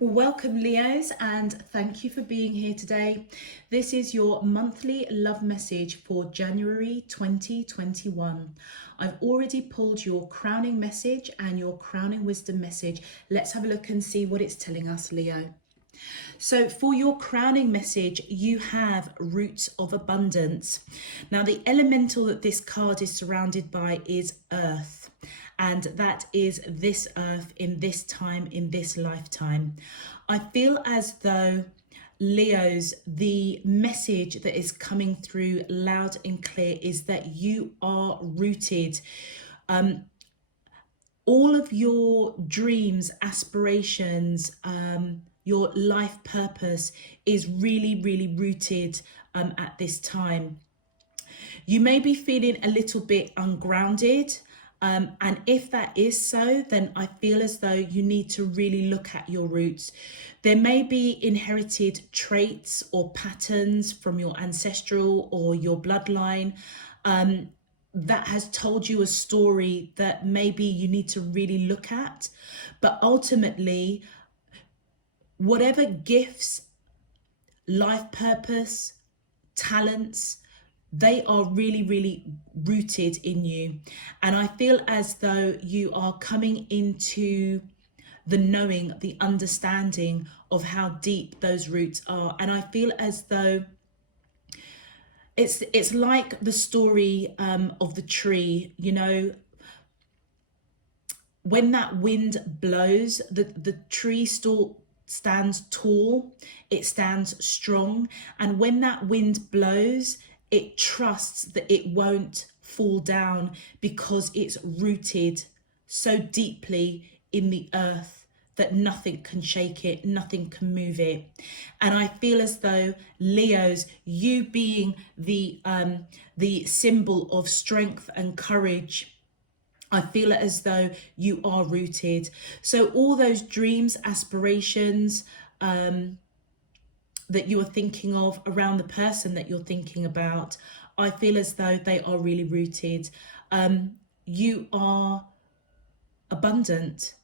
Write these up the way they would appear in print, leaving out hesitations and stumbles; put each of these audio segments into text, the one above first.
Well, welcome Leos, and thank you for being here today. This is your monthly love message for January 2021. I've already pulled your crowning message and your crowning wisdom message. Let's have a look and see what it's telling us, Leo. So for your crowning message, you have roots of abundance. Now, the elemental that this card is surrounded by is earth. And that is this earth in this time, in this lifetime. I feel as though Leos, the message that is coming through loud and clear is that you are rooted. All of your dreams, aspirations, your life purpose is really, really rooted at this time. You may be feeling a little bit ungrounded. And if that is so, then I feel as though you need to really look at your roots. There may be inherited traits or patterns from your ancestral or your bloodline that has told you a story that maybe you need to really look at. But ultimately, whatever gifts, life purpose, talents, they are really, really rooted in you. And I feel as though you are coming into the knowing, the understanding of how deep those roots are. And I feel as though it's like the story of the tree, you know, when that wind blows, the tree still stands tall, it stands strong. And when that wind blows, it trusts that it won't fall down because it's rooted so deeply in the earth that nothing can shake it, nothing can move it. And I feel as though Leos, you being the symbol of strength and courage, I feel it as though you are rooted. So all those dreams, aspirations, that you are thinking of around the person that you're thinking about, I feel as though they are really rooted. You are abundant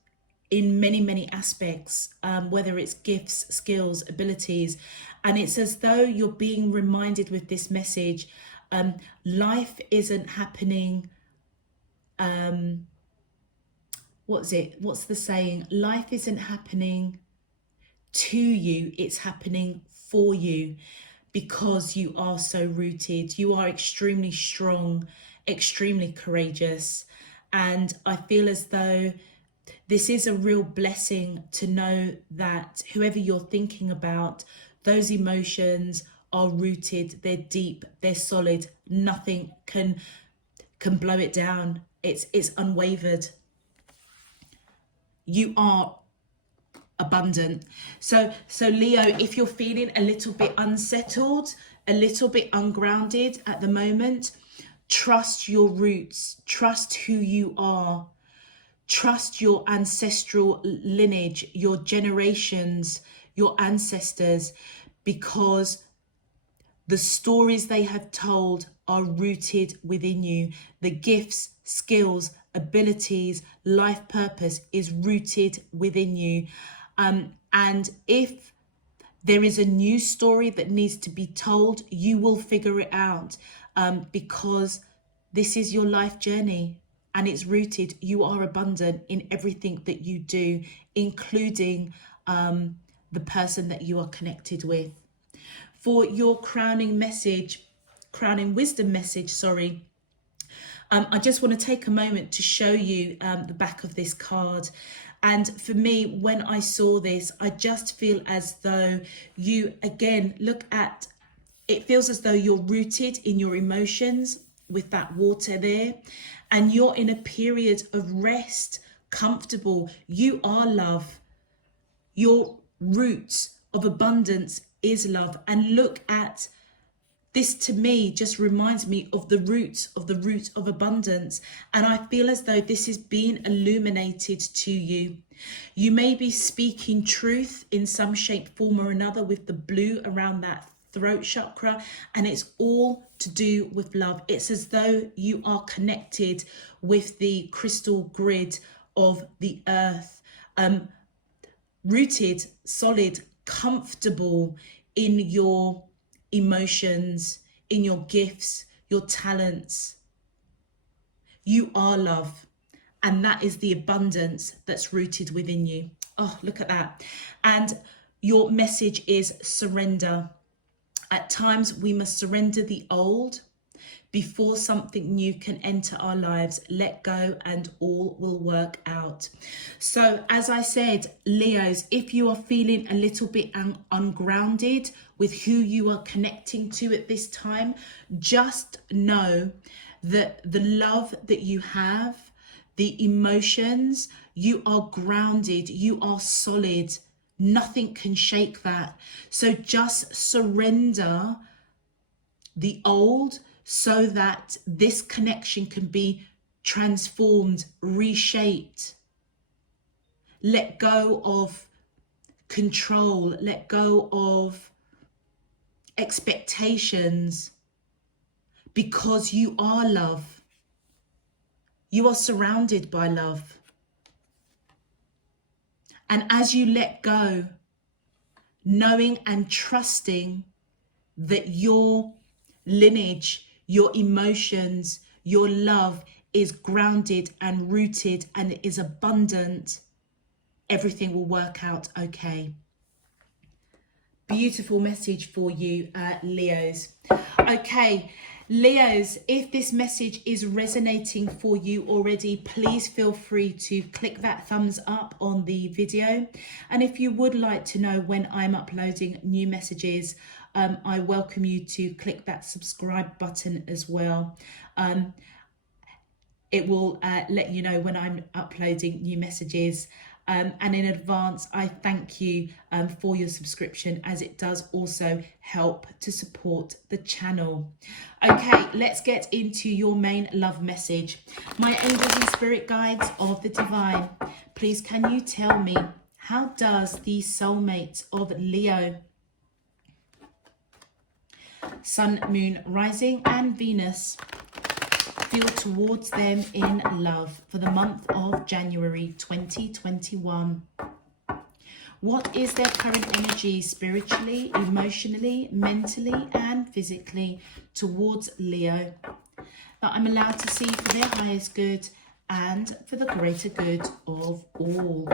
in many, many aspects, whether it's gifts, skills, abilities. And it's as though you're being reminded with this message, life isn't happening. What's the saying? Life isn't happening to you, it's happening for you because you are so rooted. You are extremely strong, extremely courageous. And I feel as though this is a real blessing to know that whoever you're thinking about, those emotions are rooted, they're deep, they're solid. Nothing can blow it down. It's unwavered. You are abundant. So Leo, if you're feeling a little bit unsettled, a little bit ungrounded at the moment, trust your roots, trust who you are, trust your ancestral lineage, your generations, your ancestors, because the stories they have told are rooted within you. The gifts, skills, abilities, life purpose is rooted within you. And if there is a new story that needs to be told, you will figure it out, because this is your life journey and it's rooted. You are abundant in everything that you do, including the person that you are connected with. For your crowning wisdom message, I just want to take a moment to show you the back of this card. And for me, when I saw this, I just feel as though you, again, look at, it feels as though you're rooted in your emotions with that water there. And you're in a period of rest, comfortable. You are love. Your roots of abundance is love. And look at this, to me, just reminds me of the root of abundance. And I feel as though this is being illuminated to you. You may be speaking truth in some shape, form or another with the blue around that throat chakra. And it's all to do with love. It's as though you are connected with the crystal grid of the earth. rooted, solid, comfortable in your emotions, in your gifts, your talents. You are love, and that is the abundance that's rooted within you. Oh, look at that. And your message is surrender. At times we must surrender the old before something new can enter our lives. Let go and all will work out. So as I said, Leos, if you are feeling a little bit ungrounded with who you are connecting to at this time, just know that the love that you have, the emotions, you are grounded, you are solid. Nothing can shake that. So just surrender the old so that this connection can be transformed, reshaped. Let go of control, let go of expectations, because you are love. You are surrounded by love. And as you let go, knowing and trusting that your lineage, your emotions, your love is grounded and rooted and is abundant, everything will work out okay. Beautiful message for you, Leos. Okay, Leos, if this message is resonating for you already, please feel free to click that thumbs up on the video. And if you would like to know when I'm uploading new messages, I welcome you to click that subscribe button as well. It will let you know when I'm uploading new messages. And in advance, I thank you for your subscription, as it does also help to support the channel. Okay, let's get into your main love message. My angels and spirit guides of the divine, please can you tell me, how does the soulmate of Leo, Sun, Moon, Rising and Venus feel towards them in love for the month of January 2021? What is their current energy spiritually, emotionally, mentally and physically towards Leo, that I'm allowed to see for their highest good and for the greater good of all?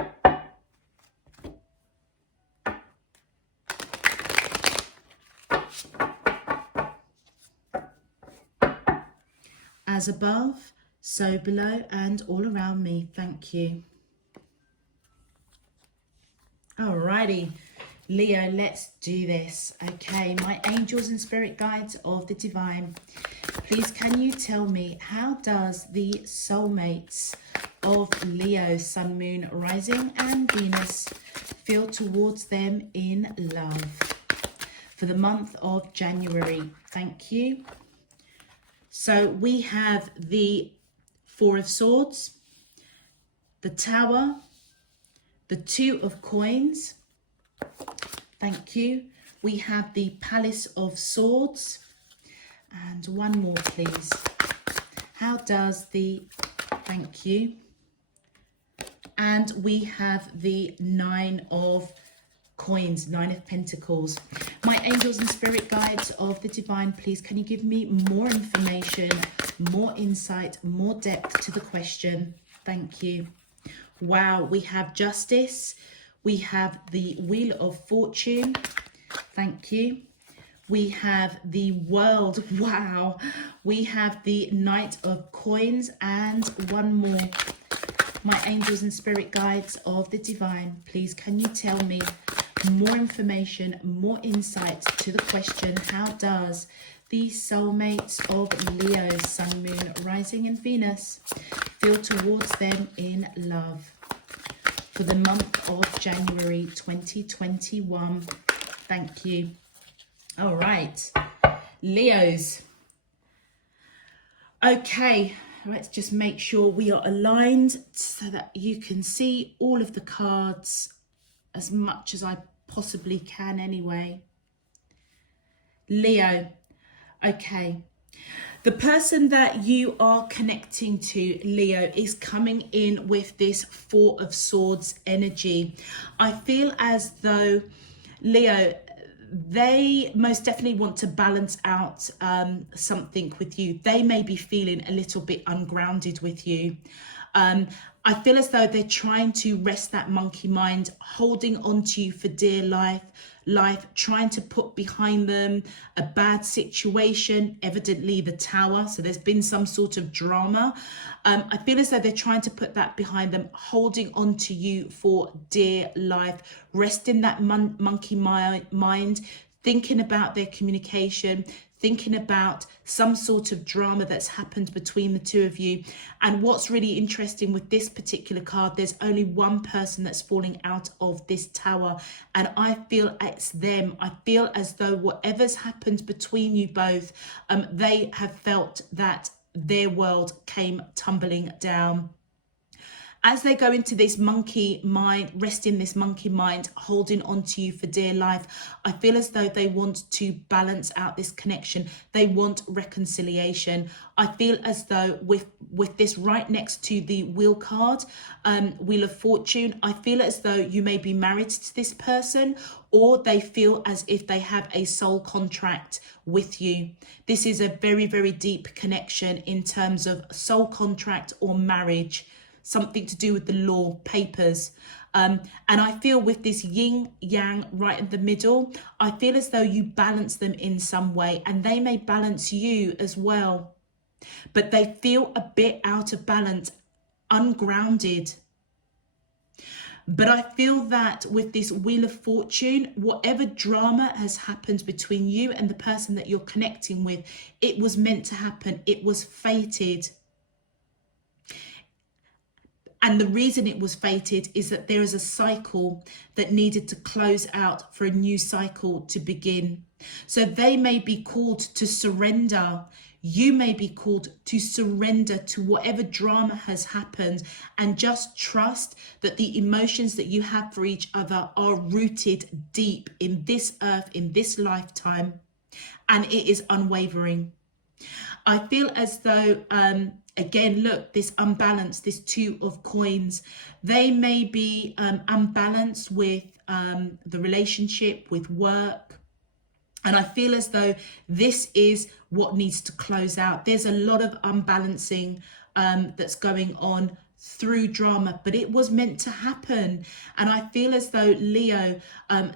As above, so below and all around me. Thank you. Alrighty, Leo, let's do this. Okay, my angels and spirit guides of the divine, please can you tell me, how does the soulmates of Leo, Sun, Moon, Rising and Venus feel towards them in love for the month of January? Thank you. So we have the Four of Swords, the Tower, the Two of Coins. Thank you. We have the Palace of Swords. And one more, please. How does the... Thank you. And we have the Nine of Coins, Nine of Pentacles. My angels and spirit guides of the divine, please can you give me more information, more insight, more depth to the question? Thank you. Wow, we have Justice. We have the Wheel of Fortune. Thank you. We have the World. Wow. We have the Knight of Coins and one more. My angels and spirit guides of the divine, please can you tell me more information, more insight to the question, how does the soulmates of Leo, Sun, Moon, Rising and Venus feel towards them in love for the month of January 2021? Thank you. All right, Leos. Okay, let's just make sure we are aligned so that you can see all of the cards as much as I possibly can anyway. Leo, okay. The person that you are connecting to, Leo, is coming in with this Four of Swords energy. I feel as though, Leo, they most definitely want to balance out something with you. They may be feeling a little bit ungrounded with you. I feel as though they're trying to rest that monkey mind, holding on to you for dear life, trying to put behind them a bad situation, evidently the Tower. So there's been some sort of drama. I feel as though they're trying to put that behind them, holding on to you for dear life, resting that monkey mind, thinking about their communication, thinking about some sort of drama that's happened between the two of you. And what's really interesting with this particular card, there's only one person that's falling out of this Tower, and I feel it's them. I feel as though whatever's happened between you both, they have felt that their world came tumbling down. As they go into this monkey mind, resting this monkey mind, holding on to you for dear life, I feel as though they want to balance out this connection. They want reconciliation. I feel as though with this right next to the Wheel card, Wheel of Fortune, I feel as though you may be married to this person, or they feel as if they have a soul contract with you. This is a very, very deep connection in terms of soul contract or marriage. Something to do with the law, papers. And I feel with this yin yang right in the middle, I feel as though you balance them in some way, and they may balance you as well. But they feel a bit out of balance, ungrounded. But I feel that with this Wheel of Fortune, whatever drama has happened between you and the person that you're connecting with, it was meant to happen. It was fated. And the reason it was fated is that there is a cycle that needed to close out for a new cycle to begin. So they may be called to surrender. You may be called to surrender to whatever drama has happened, and just trust that the emotions that you have for each other are rooted deep in this earth, in this lifetime, and it is unwavering. I feel as though, again, look, this unbalance, this Two of Coins, they may be unbalanced with the relationship, with work. And I feel as though this is what needs to close out. There's a lot of unbalancing that's going on through drama, but it was meant to happen. And I feel as though, Leo,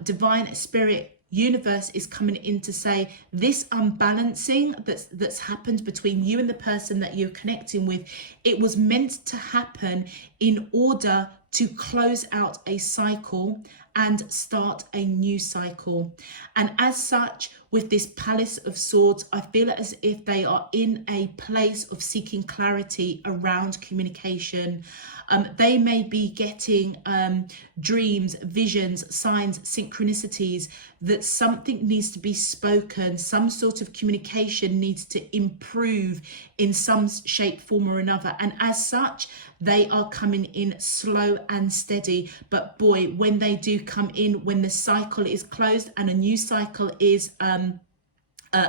divine spirit, universe is coming in to say this unbalancing that's happened between you and the person that you're connecting with, it was meant to happen in order to close out a cycle and start a new cycle. And as such, with this Palace of Swords, I feel as if they are in a place of seeking clarity around communication. They may be getting dreams, visions, signs, synchronicities that something needs to be spoken, some sort of communication needs to improve in some shape, form or another. And as such, they are coming in slow and steady. But boy, when they do come in, when the cycle is closed and a new cycle is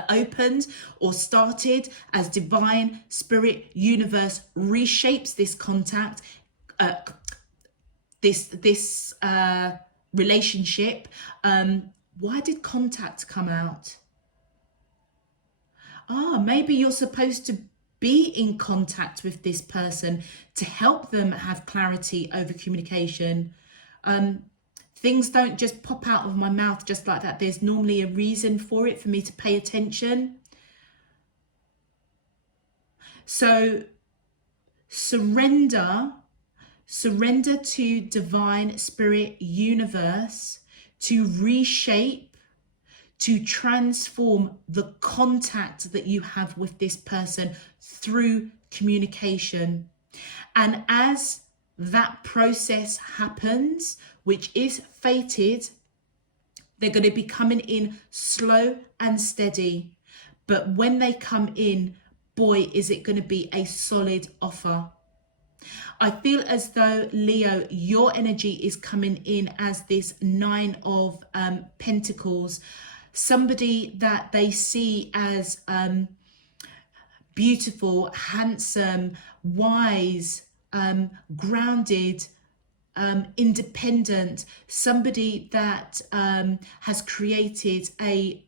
opened or started, as divine spirit universe reshapes this contact, this relationship. Why did contact come out? Maybe you're supposed to be in contact with this person to help them have clarity over communication. Things don't just pop out of my mouth just like that. There's normally a reason for it, for me to pay attention. So surrender to divine spirit universe to reshape, to transform the contact that you have with this person through communication. And as that process happens, which is fated, they're going to be coming in slow and steady. But when they come in, boy, is it going to be a solid offer. I feel as though, Leo, your energy is coming in as this Nine of Pentacles. Somebody that they see as beautiful, handsome, wise, grounded, independent, somebody that has created a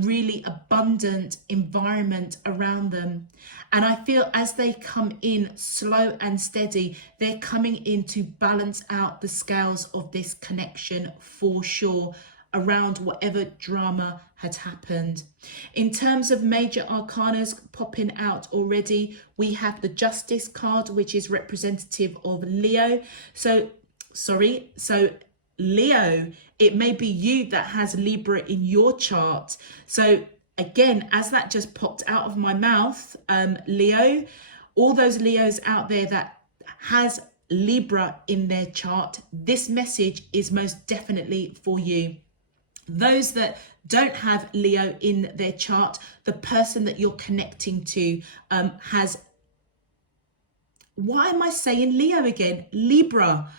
really abundant environment around them. And I feel as they come in slow and steady, they're coming in to balance out the scales of this connection for sure, around whatever drama had happened. In terms of major arcanas popping out already, we have the Justice card, which is representative of Leo. So Leo, it may be you that has Libra in your chart. So again, as that just popped out of my mouth, Leo, all those Leos out there that has Libra in their chart, this message is most definitely for you. Those that don't have Leo in their chart, the person that you're connecting to has, why am I saying Leo again? Libra.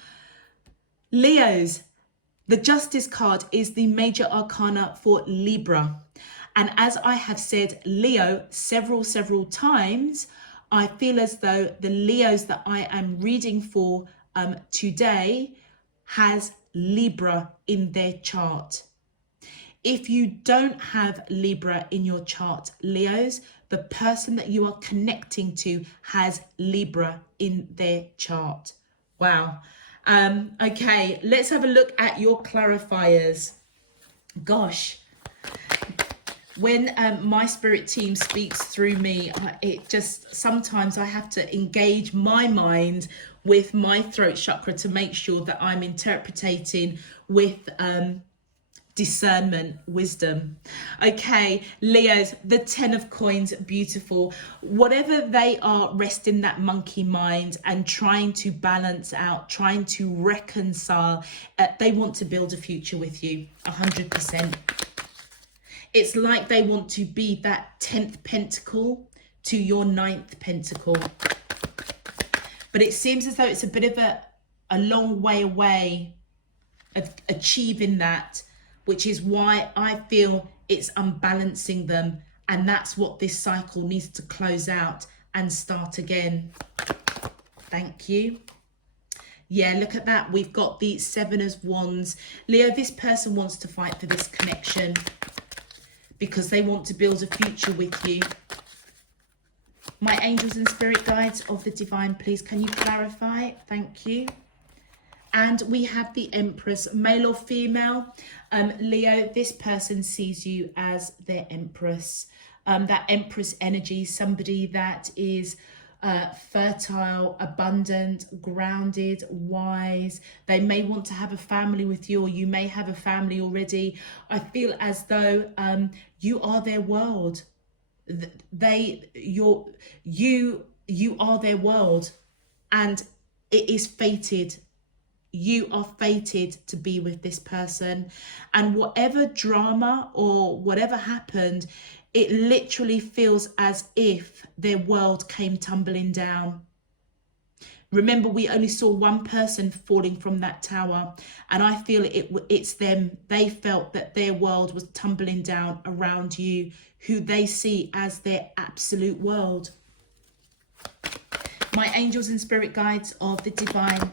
Leos, the Justice card is the major arcana for Libra. And as I have said Leo several times, I feel as though the Leos that I am reading for today has Libra in their chart. If you don't have Libra in your chart, Leos, the person that you are connecting to has Libra in their chart. Wow. Okay, let's have a look at your clarifiers. Gosh, when my spirit team speaks through me, it just, sometimes I have to engage my mind with my throat chakra to make sure that I'm interpreting with discernment, wisdom. Okay, Leos, the 10 of coins, beautiful. Whatever they are resting that monkey mind and trying to balance out, trying to reconcile, they want to build a future with you, 100%. It's like they want to be that 10th pentacle to your 9th pentacle. But it seems as though it's a bit of a long way away of achieving that, which is why I feel it's unbalancing them. And that's what this cycle needs to close out and start again. Thank you. Yeah, look at that. We've got the 7 of Wands. Leo, this person wants to fight for this connection because they want to build a future with you. My angels and spirit guides of the divine, please, can you clarify? Thank you. And we have the Empress, male or female. Leo, this person sees you as their Empress. That Empress energy, somebody that is fertile, abundant, grounded, wise. They may want to have a family with you, or you may have a family already. I feel as though you are their world. You are their world, and it is fated. You are fated to be with this person, and whatever drama or whatever happened, it literally feels as if their world came tumbling down. Remember, we only saw one person falling from that tower, and I feel it's them. They felt that their world was tumbling down around you, who they see as their absolute world. My angels and spirit guides of the divine,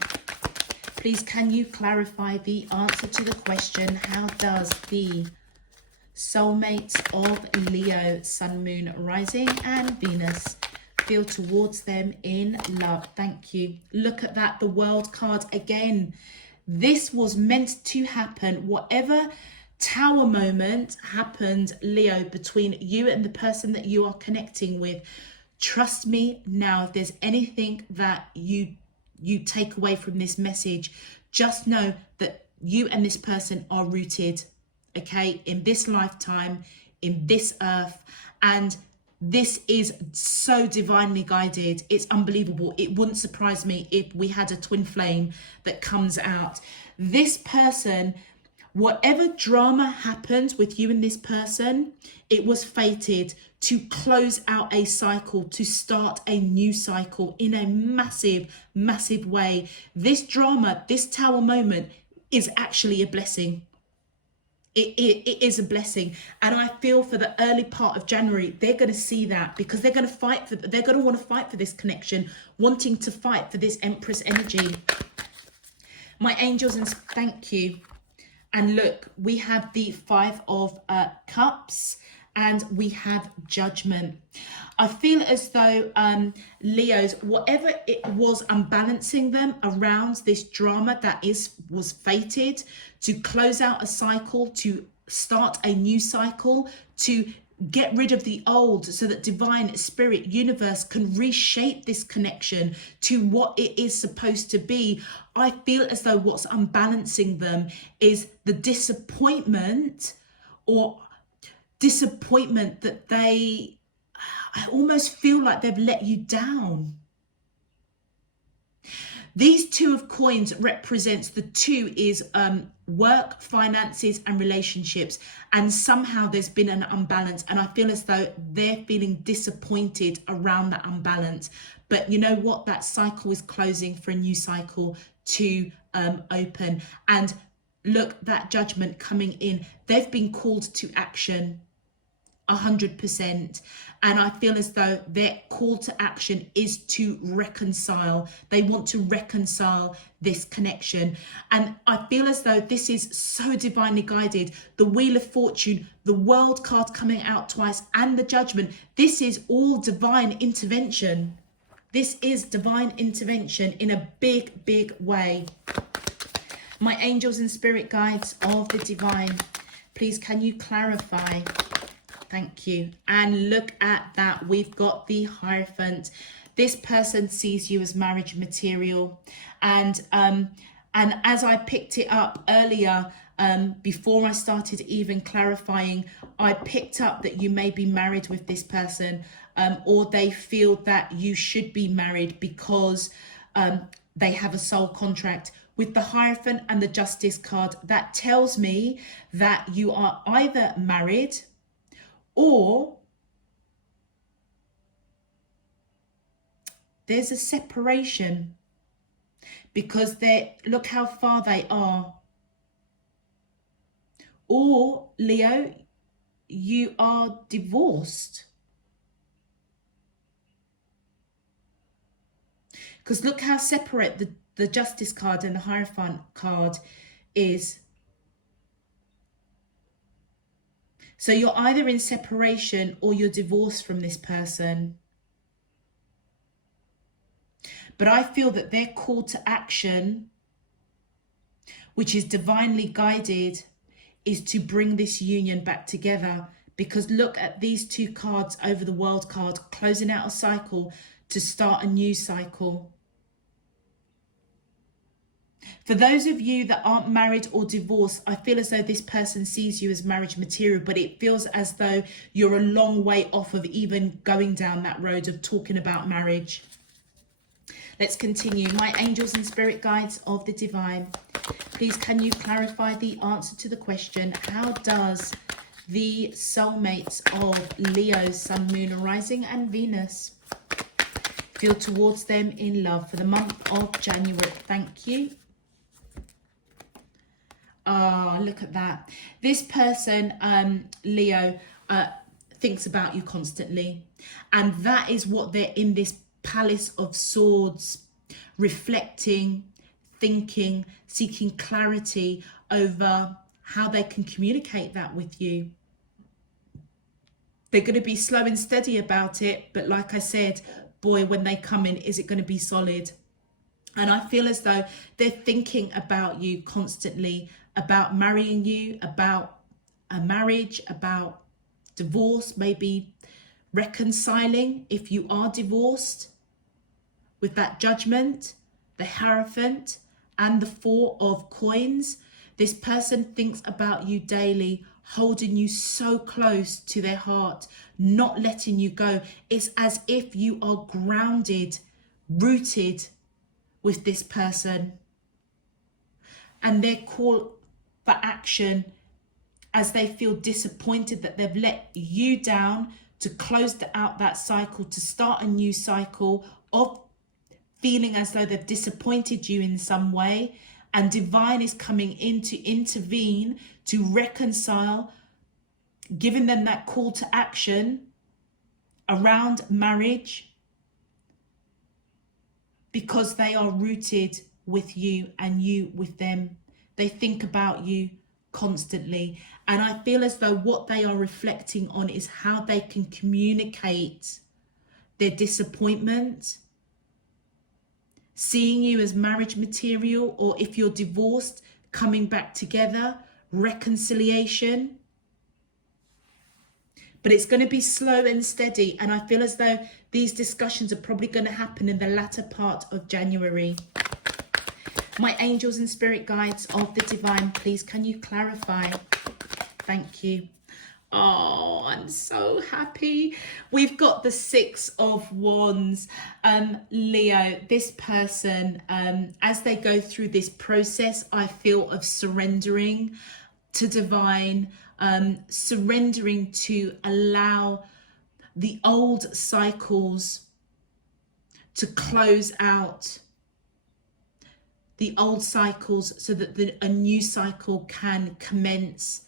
please, can you clarify the answer to the question, how does the soulmates of Leo, Sun, Moon, Rising and Venus feel towards them in love? Thank you. Look at that, the World card again. This was meant to happen. Whatever tower moment happened, Leo, between you and the person that you are connecting with, trust me now, if there's anything that you take away from this message, just know that you and this person are rooted, okay, in this lifetime, in this earth, and this is so divinely guided. It's unbelievable. It wouldn't surprise me if we had a twin flame that comes out. This person, whatever drama happens with you and this person, it was fated to close out a cycle, to start a new cycle in a massive way. This drama, this tower moment is actually a blessing. It is a blessing. And I feel for the early part of January, they're going to see that, because they're going to they're going to want to fight for this connection, wanting to fight for this Empress energy. My angels, and thank you. And look, we have the Five of Cups, and we have Judgment. I feel as though Leos, whatever it was unbalancing them around this drama that was fated to close out a cycle, to start a new cycle, to get rid of the old, so that divine spirit universe can reshape this connection to what it is supposed to be. I feel as though what's unbalancing them is the disappointment that I almost feel like they've let you down. These Two of Coins represents, the two is work, finances and relationships, and somehow there's been an unbalance, and I feel as though they're feeling disappointed around that unbalance. But you know what, that cycle is closing for a new cycle to open. And look, that Judgment coming in, they've been called to action 100%, and I feel as though their call to action is to reconcile. They want to reconcile this connection, and I feel as though this is so divinely guided. The Wheel of Fortune, the World card coming out twice, and the Judgment. This is all divine intervention. This is divine intervention in a big way. My angels and spirit guides of the divine, please can you clarify? Thank you. And look at that. We've got the Hierophant. This person sees you as marriage material. And as I picked it up earlier, before I started even clarifying, I picked up that you may be married with this person, or they feel that you should be married because they have a soul contract. With the Hierophant and the Justice card, that tells me that you are either married, or there's a separation, because look how far they are. Or Leo, you are divorced. Because look how separate the Justice card and the Hierophant card is. So you're either in separation or you're divorced from this person. But I feel that their call to action, which is divinely guided, is to bring this union back together. Because look at these two cards over the World card, closing out a cycle to start a new cycle. For those of you that aren't married or divorced, I feel as though this person sees you as marriage material, but it feels as though you're a long way off of even going down that road of talking about marriage. Let's continue. My angels and spirit guides of the divine, please can you clarify the answer to the question, how does the soulmates of Leo, Sun, Moon, Rising and Venus feel towards them in love for the month of January? Thank you. Oh, look at that. This person, Leo, thinks about you constantly. And that is what they're in this Palace of Swords, reflecting, thinking, seeking clarity over how they can communicate that with you. They're going to be slow and steady about it. But like I said, boy, when they come in, is it going to be solid? And I feel as though they're thinking about you constantly, about marrying you, about a marriage, about divorce, maybe reconciling if you are divorced. With that Judgment, the Hierophant and the Four of Coins, this person thinks about you daily, holding you so close to their heart, not letting you go. It's as if you are grounded, rooted with this person. And their call for action, as they feel disappointed that they've let you down, to close out that cycle, to start a new cycle of feeling as though they've disappointed you in some way. And divine is coming in to intervene, to reconcile, giving them that call to action around marriage, because they are rooted with you and you with them. They think about you constantly. And I feel as though what they are reflecting on is how they can communicate their disappointment, seeing you as marriage material, or if you're divorced, coming back together, reconciliation. But it's going to be slow and steady. And I feel as though these discussions are probably going to happen in the latter part of January. My angels and spirit guides of the divine, please, can you clarify? Thank you. Oh, I'm so happy. We've got the 6 of Wands. Leo, this person, as they go through this process, I feel, of surrendering to divine, surrendering to allow the old cycles to close out, the old cycles, so that a new cycle can commence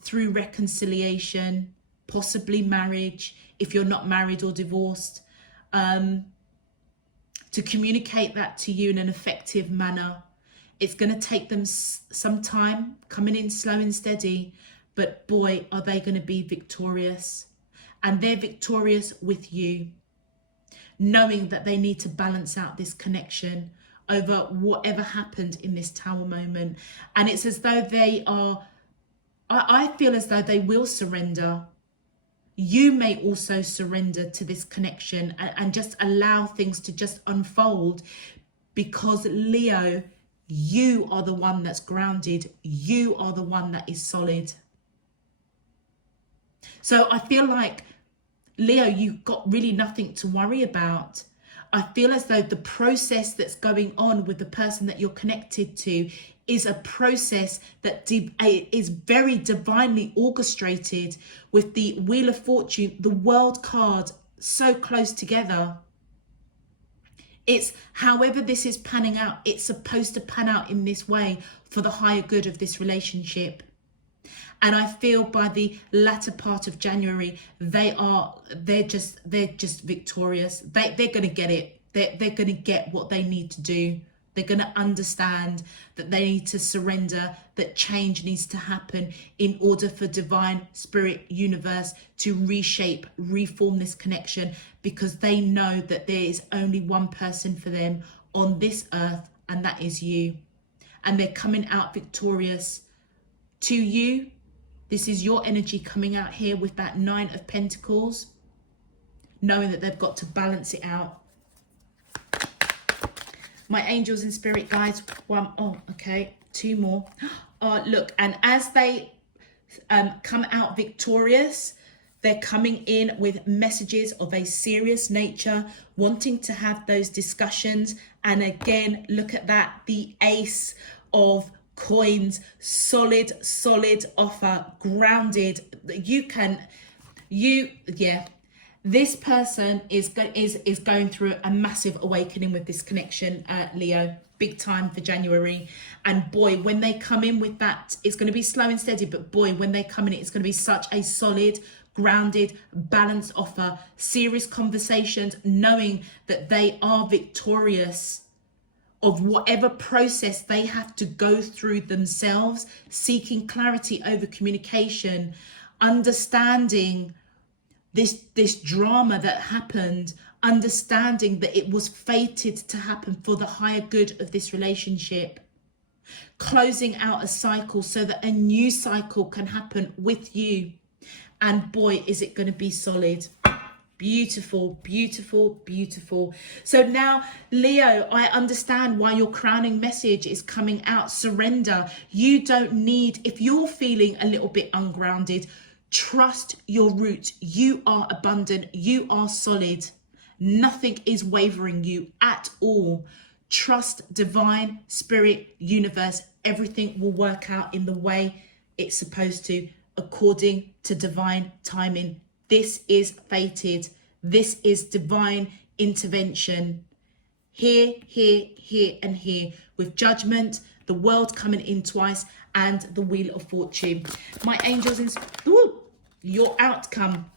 through reconciliation, possibly marriage, if you're not married or divorced, to communicate that to you in an effective manner. It's going to take them some time, coming in slow and steady, but boy, are they going to be victorious. And they're victorious with you, knowing that they need to balance out this connection over whatever happened in this tower moment. And it's as though they are, I feel as though they will surrender. You may also surrender to this connection and just allow things to just unfold, because Leo, you are the one that's grounded. You are the one that is solid. So I feel like, Leo, you've got really nothing to worry about. I feel as though the process that's going on with the person that you're connected to is a process that is very divinely orchestrated, with the Wheel of Fortune, the World card, so close together. It's, however this is panning out, it's supposed to pan out in this way for the higher good of this relationship. And I feel by the latter part of January, they're just victorious. They're going to get it. They're going to get what they need to do. They're going to understand that they need to surrender, that change needs to happen in order for divine, spirit, universe to reshape, reform this connection, because they know that there is only one person for them on this earth, and that is you. And they're coming out victorious. To you, this is your energy coming out here with that 9 of Pentacles, knowing that they've got to balance it out. My angels and spirit guides, 2 more. Oh, look, and as they come out victorious, they're coming in with messages of a serious nature, wanting to have those discussions. And again, look at that, the Ace of Coins, solid offer, grounded. This person is going through a massive awakening with this connection, Leo, big time for January. And boy, when they come in with that, it's going to be slow and steady, but boy, when they come in, it's going to be such a solid, grounded, balanced offer, serious conversations, knowing that they are victorious of whatever process they have to go through themselves, seeking clarity over communication, understanding this drama that happened, understanding that it was fated to happen for the higher good of this relationship, closing out a cycle so that a new cycle can happen with you. And boy, is it going to be solid. Beautiful, beautiful, beautiful. So now, Leo, I understand why your crowning message is coming out. Surrender. You don't need, if you're feeling a little bit ungrounded, trust your roots. You are abundant. You are solid. Nothing is wavering you at all. Trust divine, spirit, universe. Everything will work out in the way it's supposed to, according to divine timing. This is fated. This is divine intervention. Here, here, here, and here, with Judgment, the World coming in twice, and the Wheel of Fortune. My angels, your outcome.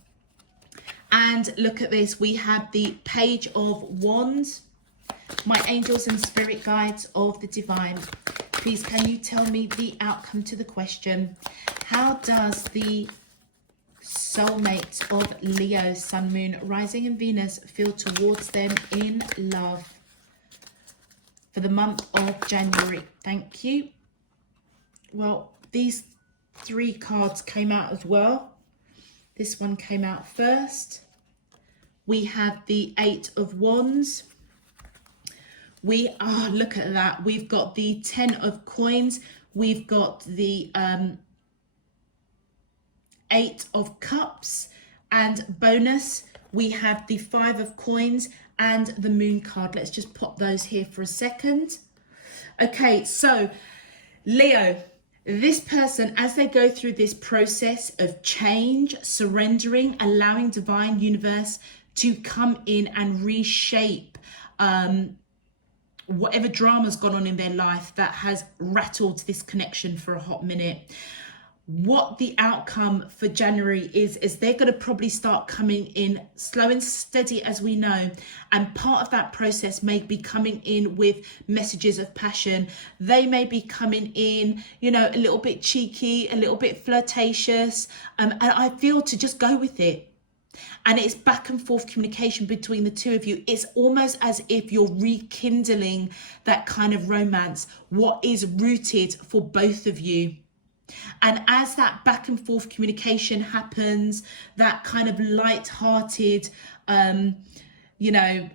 And look at this, we have the Page of Wands. My angels and spirit guides of the divine, please can you tell me the outcome to the question? How does the soulmate of Leo, Sun, Moon, Rising and Venus feel towards them in love for the month of January? Thank you. Well, these 3 cards came out as well. This one came out first. We have the 8 of Wands. Look at that. We've got the 10 of Coins. We've got the 8 of Cups. And bonus, we have the 5 of Coins and the Moon card. Let's just pop those here for a second. Okay, so Leo, this person, as they go through this process of change, surrendering, allowing divine universe to come in and reshape whatever drama's gone on in their life that has rattled this connection for a hot minute. What the outcome for January is they're going to probably start coming in slow and steady, as we know, and part of that process may be coming in with messages of passion. They may be coming in, you know, a little bit cheeky, a little bit flirtatious, and I feel to just go with it. And it's back and forth communication between the two of you. It's almost as if you're rekindling that kind of romance, what is rooted for both of you. And as that back and forth communication happens, that kind of light-hearted, you know,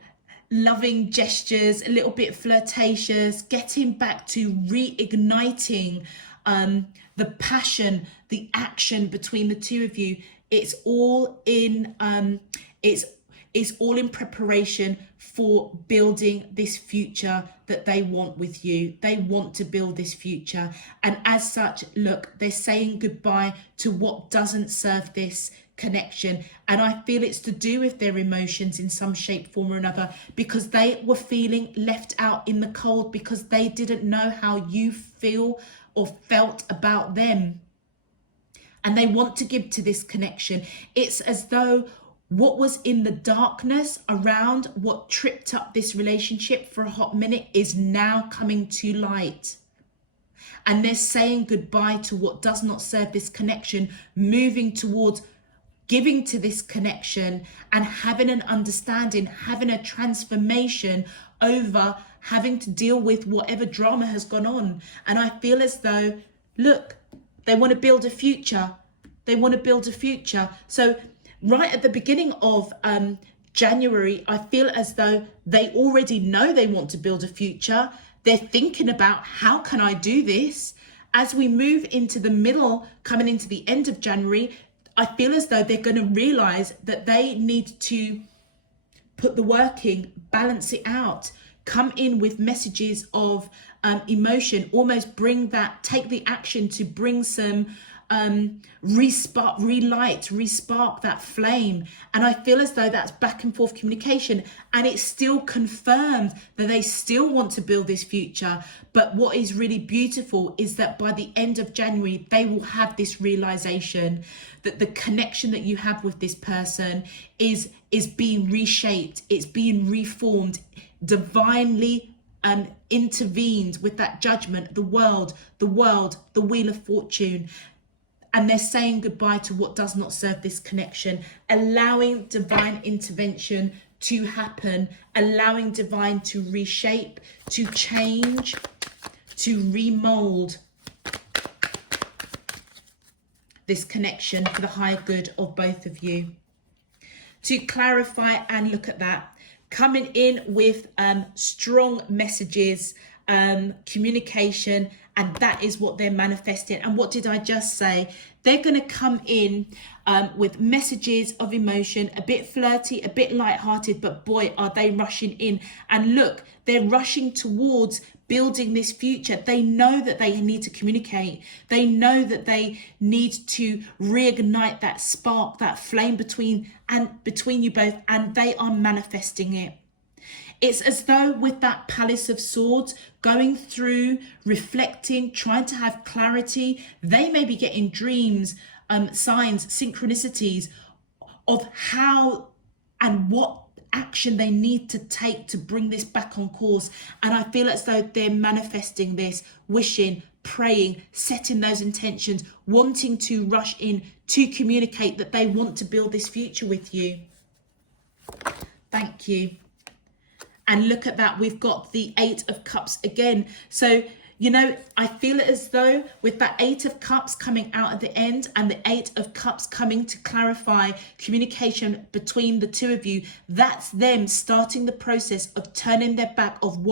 loving gestures, a little bit flirtatious, getting back to reigniting the passion, the action between the two of you. It's all in it's all in preparation for building this future that they want with you. They want to build this future. And as such, look, they're saying goodbye to what doesn't serve this connection. And I feel it's to do with their emotions in some shape, form or another, because they were feeling left out in the cold because they didn't know how you feel or felt about them. And they want to give to this connection. It's as though what was in the darkness around what tripped up this relationship for a hot minute is now coming to light. And they're saying goodbye to what does not serve this connection, moving towards giving to this connection and having an understanding, having a transformation over having to deal with whatever drama has gone on. And I feel as though, look, they want to build a future. They want to build a future. So right at the beginning of January, I feel as though they already know they want to build a future. They're thinking about, how can I do this? As we move into the middle, coming into the end of January, I feel as though they're going to realize that they need to put the work in, balance it out, come in with messages of emotion, almost bring that, take the action to bring some respark that flame. And I feel as though that's back and forth communication, and it's still confirmed that they still want to build this future. But what is really beautiful is that by the end of January, they will have this realization that the connection that you have with this person is being reshaped, it's being reformed, divinely intervened with that judgment, the world, the Wheel of Fortune. And they're saying goodbye to what does not serve this connection, allowing divine intervention to happen, allowing divine to reshape, to change, to remold this connection for the higher good of both of you. To clarify and look at that, coming in with strong messages, communication, and that is what they're manifesting. And what did I just say? They're going to come in with messages of emotion, a bit flirty, a bit lighthearted, but boy, are they rushing in. And look, they're rushing towards building this future. They know that they need to communicate. They know that they need to reignite that spark, that flame between you both, and they are manifesting it. It's as though with that Palace of Swords, going through, reflecting, trying to have clarity, they may be getting dreams, signs, synchronicities of how and what action they need to take to bring this back on course. And I feel as though they're manifesting this, wishing, praying, setting those intentions, wanting to rush in to communicate that they want to build this future with you. Thank you. And look at that, we've got the 8 of Cups again. So, you know, I feel it as though with that 8 of Cups coming out at the end and the 8 of Cups coming to clarify communication between the two of you, that's them starting the process of turning their back on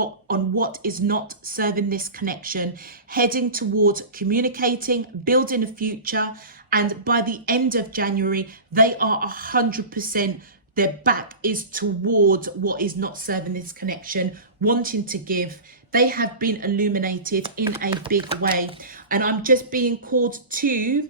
what is not serving this connection, heading towards communicating, building a future. And by the end of January, they are 100%, their back is towards what is not serving this connection, wanting to give. They have been illuminated in a big way. And I'm just being called to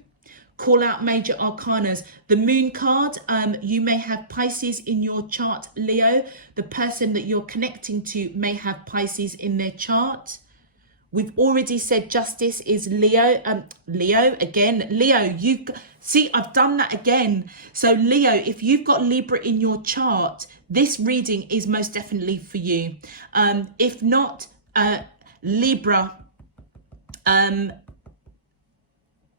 call out major arcanas. The moon card, you may have Pisces in your chart, Leo. The person that you're connecting to may have Pisces in their chart. We've already said justice is Leo. Leo, you see, I've done that again. So Leo, if you've got Libra in your chart, this reading is most definitely for you. If not, Libra,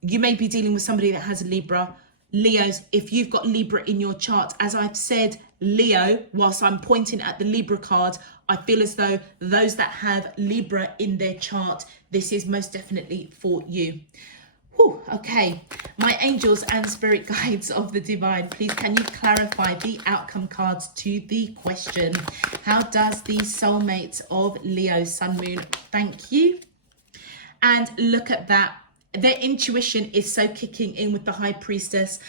you may be dealing with somebody that has a Libra. Leos, if you've got Libra in your chart, as I've said, Leo, whilst I'm pointing at the Libra card, I feel as though those that have Libra in their chart, this is most definitely for you. Whew, okay, my angels and spirit guides of the divine, please can you clarify the outcome cards to the question? How does the soulmate of Leo, Sun, Moon? Thank you. And look at that. Their intuition is so kicking in with the High Priestess.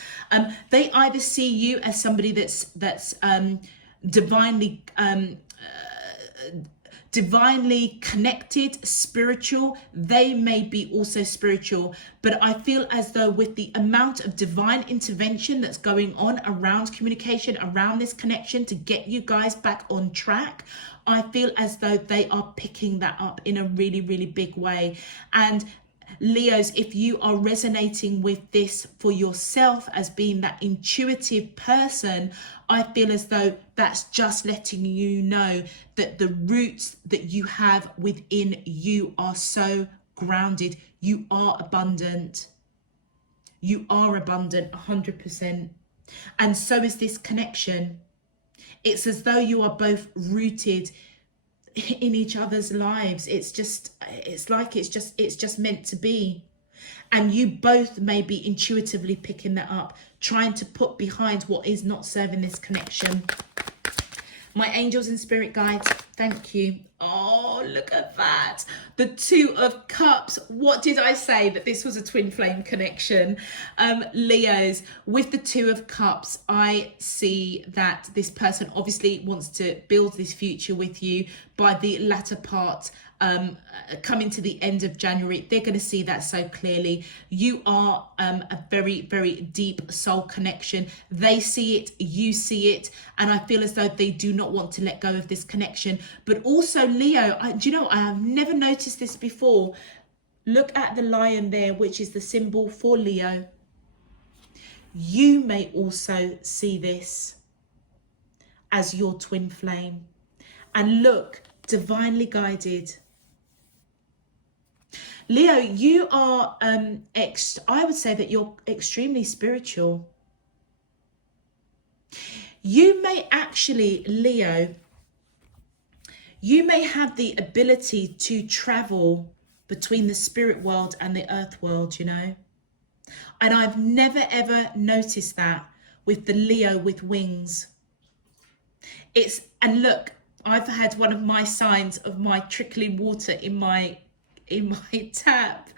They either see you as somebody that's divinely connected, spiritual. They may be also spiritual, but I feel as though with the amount of divine intervention that's going on around communication, around this connection to get you guys back on track, I feel as though they are picking that up in a really, really big way. And Leos, if you are resonating with this for yourself as being that intuitive person, I feel as though that's just letting you know that the roots that you have within you are so grounded. You are abundant. You are abundant 100%. And so is this connection. It's as though you are both rooted in each other's lives. It's just meant to be. And you both may be intuitively picking that up, trying to put behind what is not serving this connection. My angels and spirit guides, thank you. Oh, look at that. The 2 of Cups. What did I say? That this was a twin flame connection. Leos, with the 2 of Cups, I see that this person obviously wants to build this future with you. By the latter part, coming to the end of January, they're going to see that so clearly. You are a very, very deep soul connection. They see it, you see it, and I feel as though they do not want to let go of this connection. But also, Leo, do you know, I have never noticed this before. Look at the lion there, which is the symbol for Leo. You may also see this as your twin flame. And look, divinely guided. Leo, you are, I would say that you're extremely spiritual. You may actually, Leo, you may have the ability to travel between the spirit world and the earth world, you know. And I've never ever noticed that with the Leo with wings. And look, I've had one of my signs of my trickling water in my tap.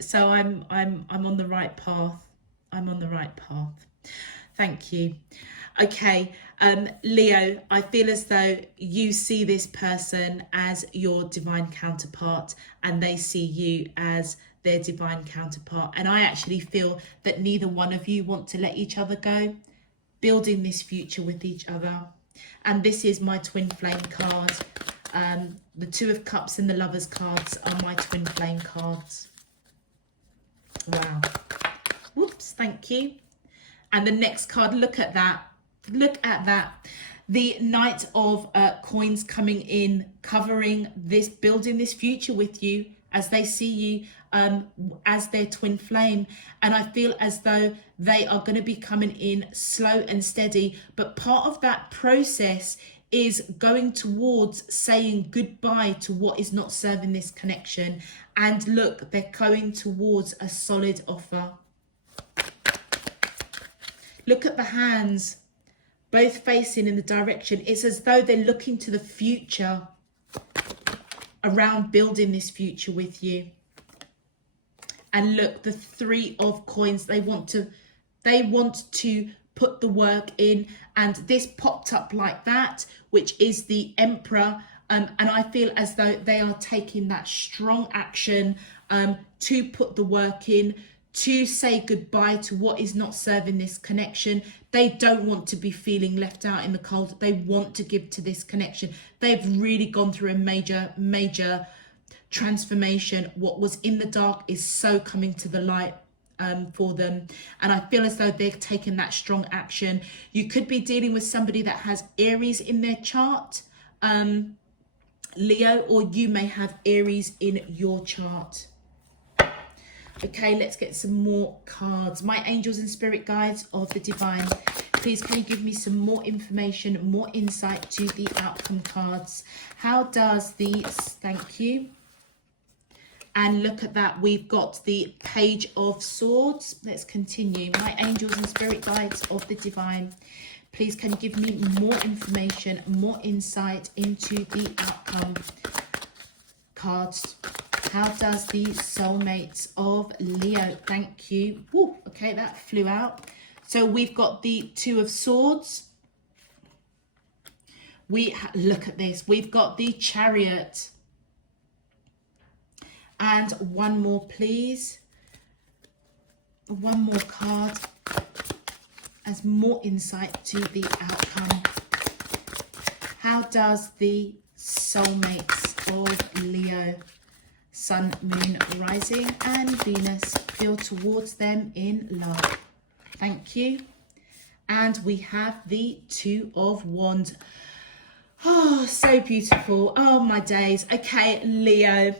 So I'm on the right path. I'm on the right path. Thank you. Okay, Leo, I feel as though you see this person as your divine counterpart and they see you as their divine counterpart. And I actually feel that neither one of you want to let each other go, building this future with each other. And this is my twin flame card. The Two of Cups and the Lovers cards are my twin flame cards. Wow. Whoops, thank you. And the next card, look at that. Look at that. The Knight of Coins coming in, covering this, building this future with you as they see you as their twin flame. And I feel as though they are going to be coming in slow and steady. But part of that process is going towards saying goodbye to what is not serving this connection. And look, they're going towards a solid offer. Look at the hands, both facing in the direction. It's as though they're looking to the future, around building this future with you. And look, the Three of Coins, they want to put the work in, and this popped up like that, which is the Emperor. And I feel as though they are taking that strong action to put the work in, to say goodbye to what is not serving this connection. They don't want to be feeling left out in the cold. They want to give to this connection. They've really gone through a major transformation. What was in the dark is so coming to the light for them. And I feel as though they've taken that strong action. You could be dealing with somebody that has Aries in their chart, Leo, or you may have Aries in your chart. Okay, let's get some more cards. My angels and spirit guides of the divine, please can you give me some more information, more insight to the outcome cards? How does the, thank you. And look at that, we've got the Page of Swords. Let's continue. My angels and spirit guides of the divine, please can you give me more information, more insight into the outcome cards? How does the soulmates of Leo, thank you. Woo, okay, that flew out. So we've got the Two of Swords. Look at this. We've got the Chariot. And one more, please. One more card as more insight to the outcome. How does the soulmates of Leo, Sun, Moon, Rising and Venus feel towards them in love? Thank you. And we have the Two of Wands. Oh, so beautiful. Oh, my days. Okay, Leo,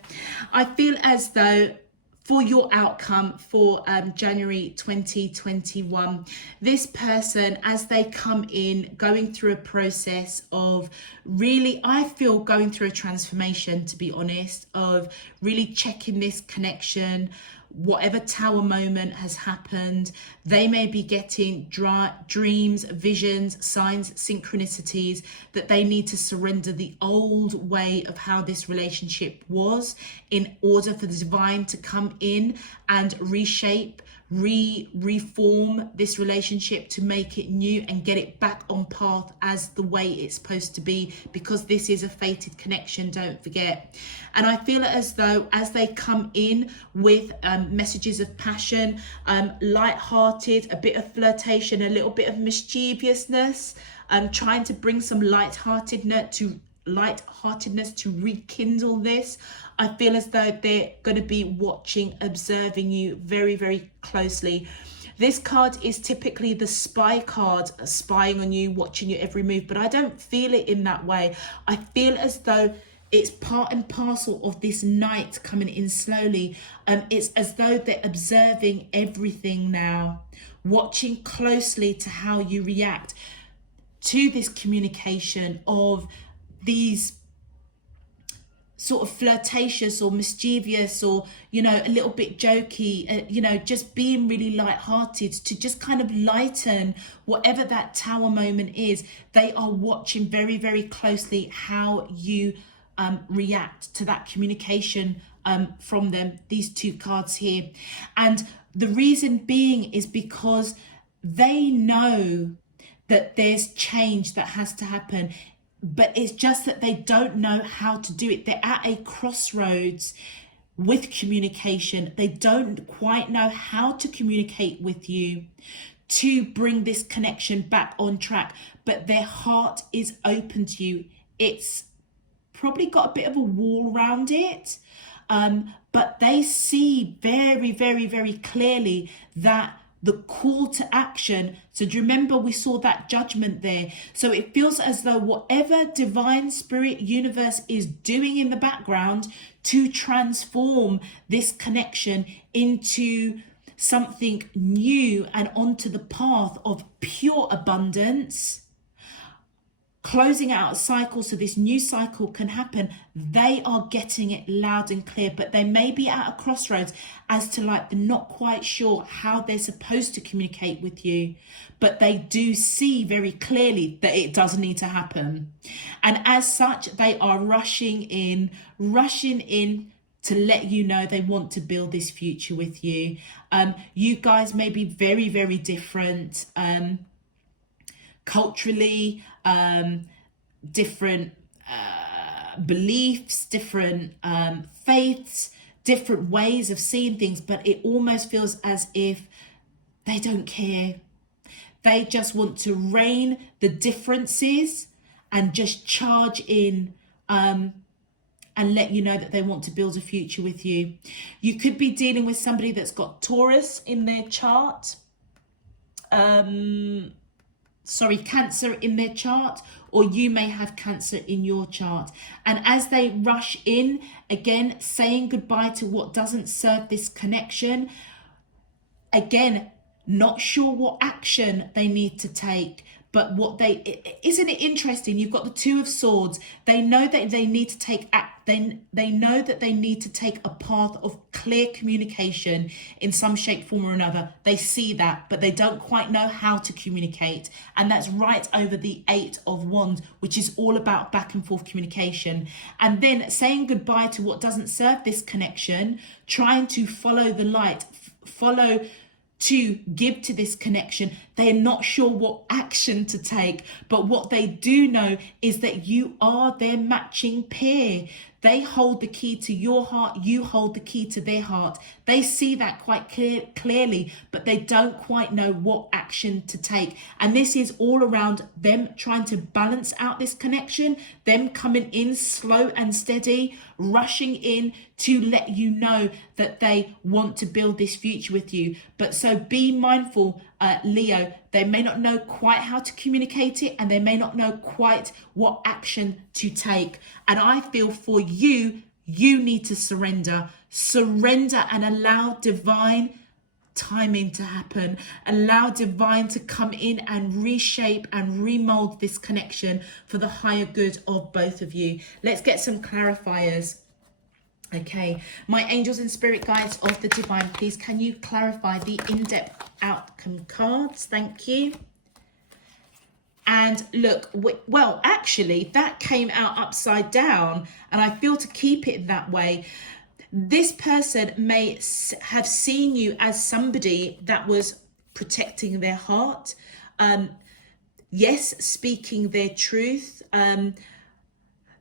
I feel as though for your outcome for January 2021, this person, as they come in, going through a process of really, I feel going through a transformation, to be honest, of really checking this connection. Whatever tower moment has happened, they may be getting dreams, visions, signs, synchronicities that they need to surrender the old way of how this relationship was in order for the divine to come in and reshape, reform this relationship to make it new and get it back on path as the way it's supposed to be, because this is a fated connection, don't forget. And I feel as though as they come in with messages of passion, light-hearted, a bit of flirtation, a little bit of mischievousness, trying to bring some light-heartedness to rekindle this. I feel as though they're going to be watching, observing you very, very closely. This card is typically the spy card, spying on you, watching your every move, but I don't feel it in that way. I feel as though it's part and parcel of this night coming in slowly. It's as though they're observing everything now, watching closely to how you react to this communication of these sort of flirtatious or mischievous or, you know, a little bit jokey, you know, just being really light-hearted to just kind of lighten whatever that tower moment is. They are watching very, very closely how you react to that communication from them, these two cards here. And the reason being is because they know that there's change that has to happen, but it's just that they don't know how to do it. They're at a crossroads with communication. They don't quite know how to communicate with you to bring this connection back on track, but their heart is open to you. It's probably got a bit of a wall around it, but they see very, very, very clearly that the call to action. So do you remember we saw that judgment there? So it feels as though whatever divine spirit universe is doing in the background to transform this connection into something new and onto the path of pure abundance, closing out a cycle so this new cycle can happen, they are getting it loud and clear. But they may be at a crossroads as to like they're not quite sure how they're supposed to communicate with you, but they do see very clearly that it does need to happen. And as such, they are rushing in to let you know they want to build this future with you. You guys may be very, very different culturally, different beliefs, different faiths, different ways of seeing things, but it almost feels as if they don't care. They just want to rein the differences and just charge in and let you know that they want to build a future with you. You could be dealing with somebody that's got Taurus in their chart. Cancer in their chart, or you may have Cancer in your chart. And as they rush in, again, saying goodbye to what doesn't serve this connection, again, not sure what action they need to take, but isn't it interesting? You've got the Two of Swords. They know that they need to take they know that they need to take a path of clear communication in some shape, form or another. They see that, but they don't quite know how to communicate. And that's right over the Eight of Wands, which is all about back and forth communication. And then saying goodbye to what doesn't serve this connection, trying to follow the light, to give to this connection. They are not sure what action to take, but what they do know is that you are their matching pair. They hold the key to your heart, you hold the key to their heart. They see that quite clearly, but they don't quite know what action to take. And this is all around them trying to balance out this connection, them coming in slow and steady, rushing in to let you know that they want to build this future with you. But so be mindful, Leo, they may not know quite how to communicate it, and they may not know quite what action to take. And I feel for you, you need to surrender and allow divine timing to happen. Allow divine to come in and reshape and remold this connection for the higher good of both of you. Let's get some clarifiers. Okay, my angels and spirit guides of the divine, please can you clarify the in-depth outcome cards? Thank you. And look, well, actually, that came out upside down, and I feel to keep it that way. This person may have seen you as somebody that was protecting their heart. Yes, speaking their truth.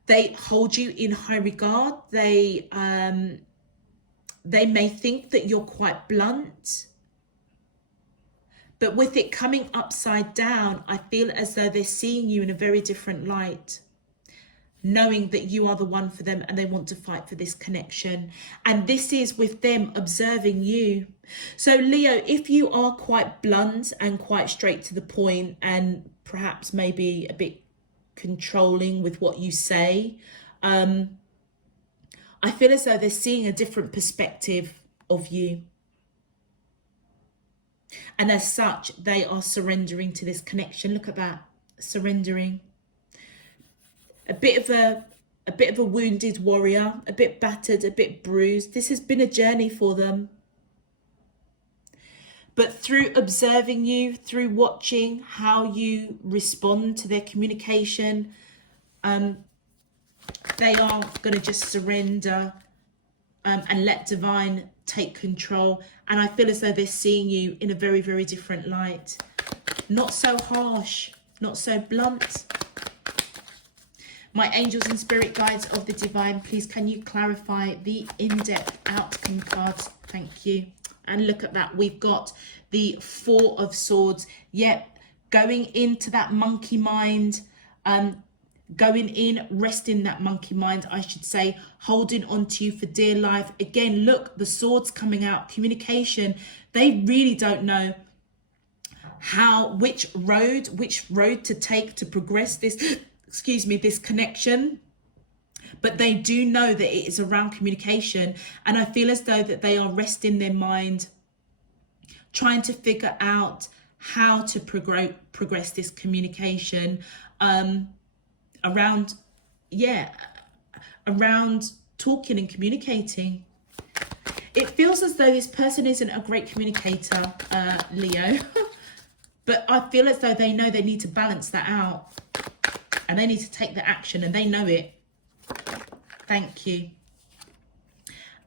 They hold you in high regard. They may think that you're quite blunt. But with it coming upside down, I feel as though they're seeing you in a very different light, knowing that you are the one for them and they want to fight for this connection. And this is with them observing you. So Leo, if you are quite blunt and quite straight to the point and perhaps maybe a bit controlling with what you say, I feel as though they're seeing a different perspective of you. And as such, they are surrendering to this connection. Look at that, surrendering. A bit of a wounded warrior, a bit battered, a bit bruised. This has been a journey for them. But through observing you, through watching how you respond to their communication, they are going to just surrender and let divine take control. And I feel as though they're seeing you in a very, very different light. Not so harsh, not so blunt. My angels and spirit guides of the divine, please can you clarify the in-depth outcome cards? Thank you. And look at that. We've got the Four of Swords. Yep. Going into that monkey mind, going in, resting that monkey mind, I should say, holding on to you for dear life. Again, look, the swords coming out, communication. They really don't know which road to take to progress this, excuse me, this connection. But they do know that it is around communication. And I feel as though that they are resting their mind, trying to figure out how to progress this communication around talking and communicating. It feels as though this person isn't a great communicator, Leo, but I feel as though they know they need to balance that out and they need to take the action, and they know it. Thank you.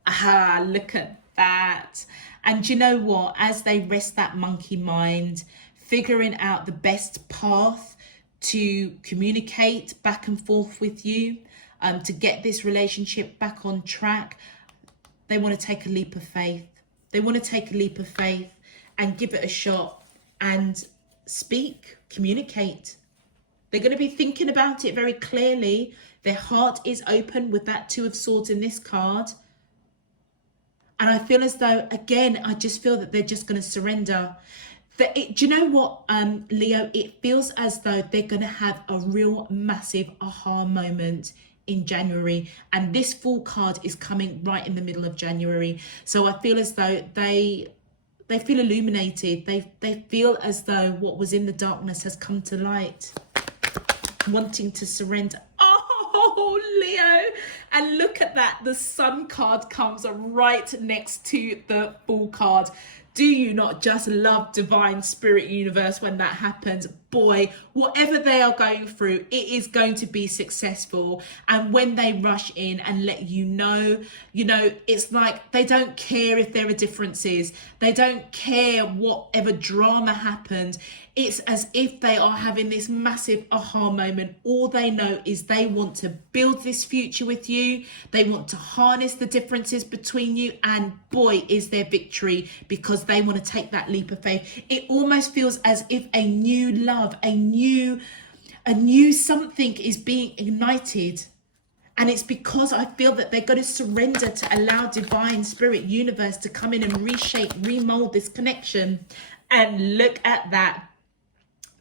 Aha, look at that. And you know what? As they rest that monkey mind, figuring out the best path to communicate back and forth with you, to get this relationship back on track, they want to take a leap of faith. They want to take a leap of faith and give it a shot and speak, communicate. They're going to be thinking about it very clearly. Their heart is open with that Two of Swords in this card. And I feel as though, again, I just feel that they're just going to surrender. Do you know what, Leo? It feels as though they're going to have a real massive aha moment in January. And this Fool card is coming right in the middle of January. So I feel as though they feel illuminated. They feel as though what was in the darkness has come to light, wanting to surrender. Oh, Leo. And look at that. The Sun card comes right next to the Fool card. Do you not just love divine spirit universe when that happens? Boy, whatever they are going through, it is going to be successful. And when they rush in and let you know, it's like they don't care if there are differences. They don't care whatever drama happened. It's as if they are having this massive aha moment. All they know is they want to build this future with you. They want to harness the differences between you. And boy, is their victory, because they want to take that leap of faith. It almost feels as if a new love, a new something is being ignited. And it's because I feel that they're going to surrender to allow divine spirit universe to come in and reshape, remold this connection. And look at that.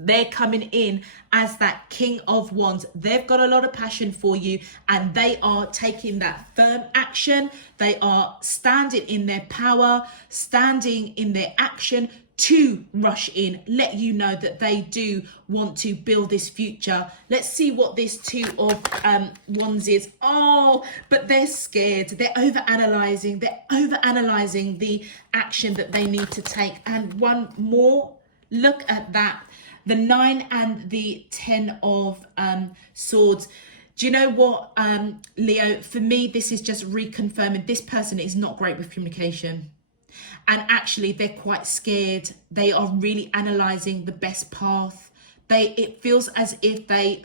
They're coming in as that King of Wands. They've got a lot of passion for you, and they are taking that firm action. They are standing in their power, standing in their action to rush in, let you know that they do want to build this future. Let's see what this Two of Wands is. Oh, but they're scared. They're overanalyzing. They're overanalyzing the action that they need to take. And one more, look at that. The 9 and the 10 of Swords. Do you know what, Leo? For me, this is just reconfirming this person is not great with communication. And actually, they're quite scared. They are really analysing the best path. It feels as if they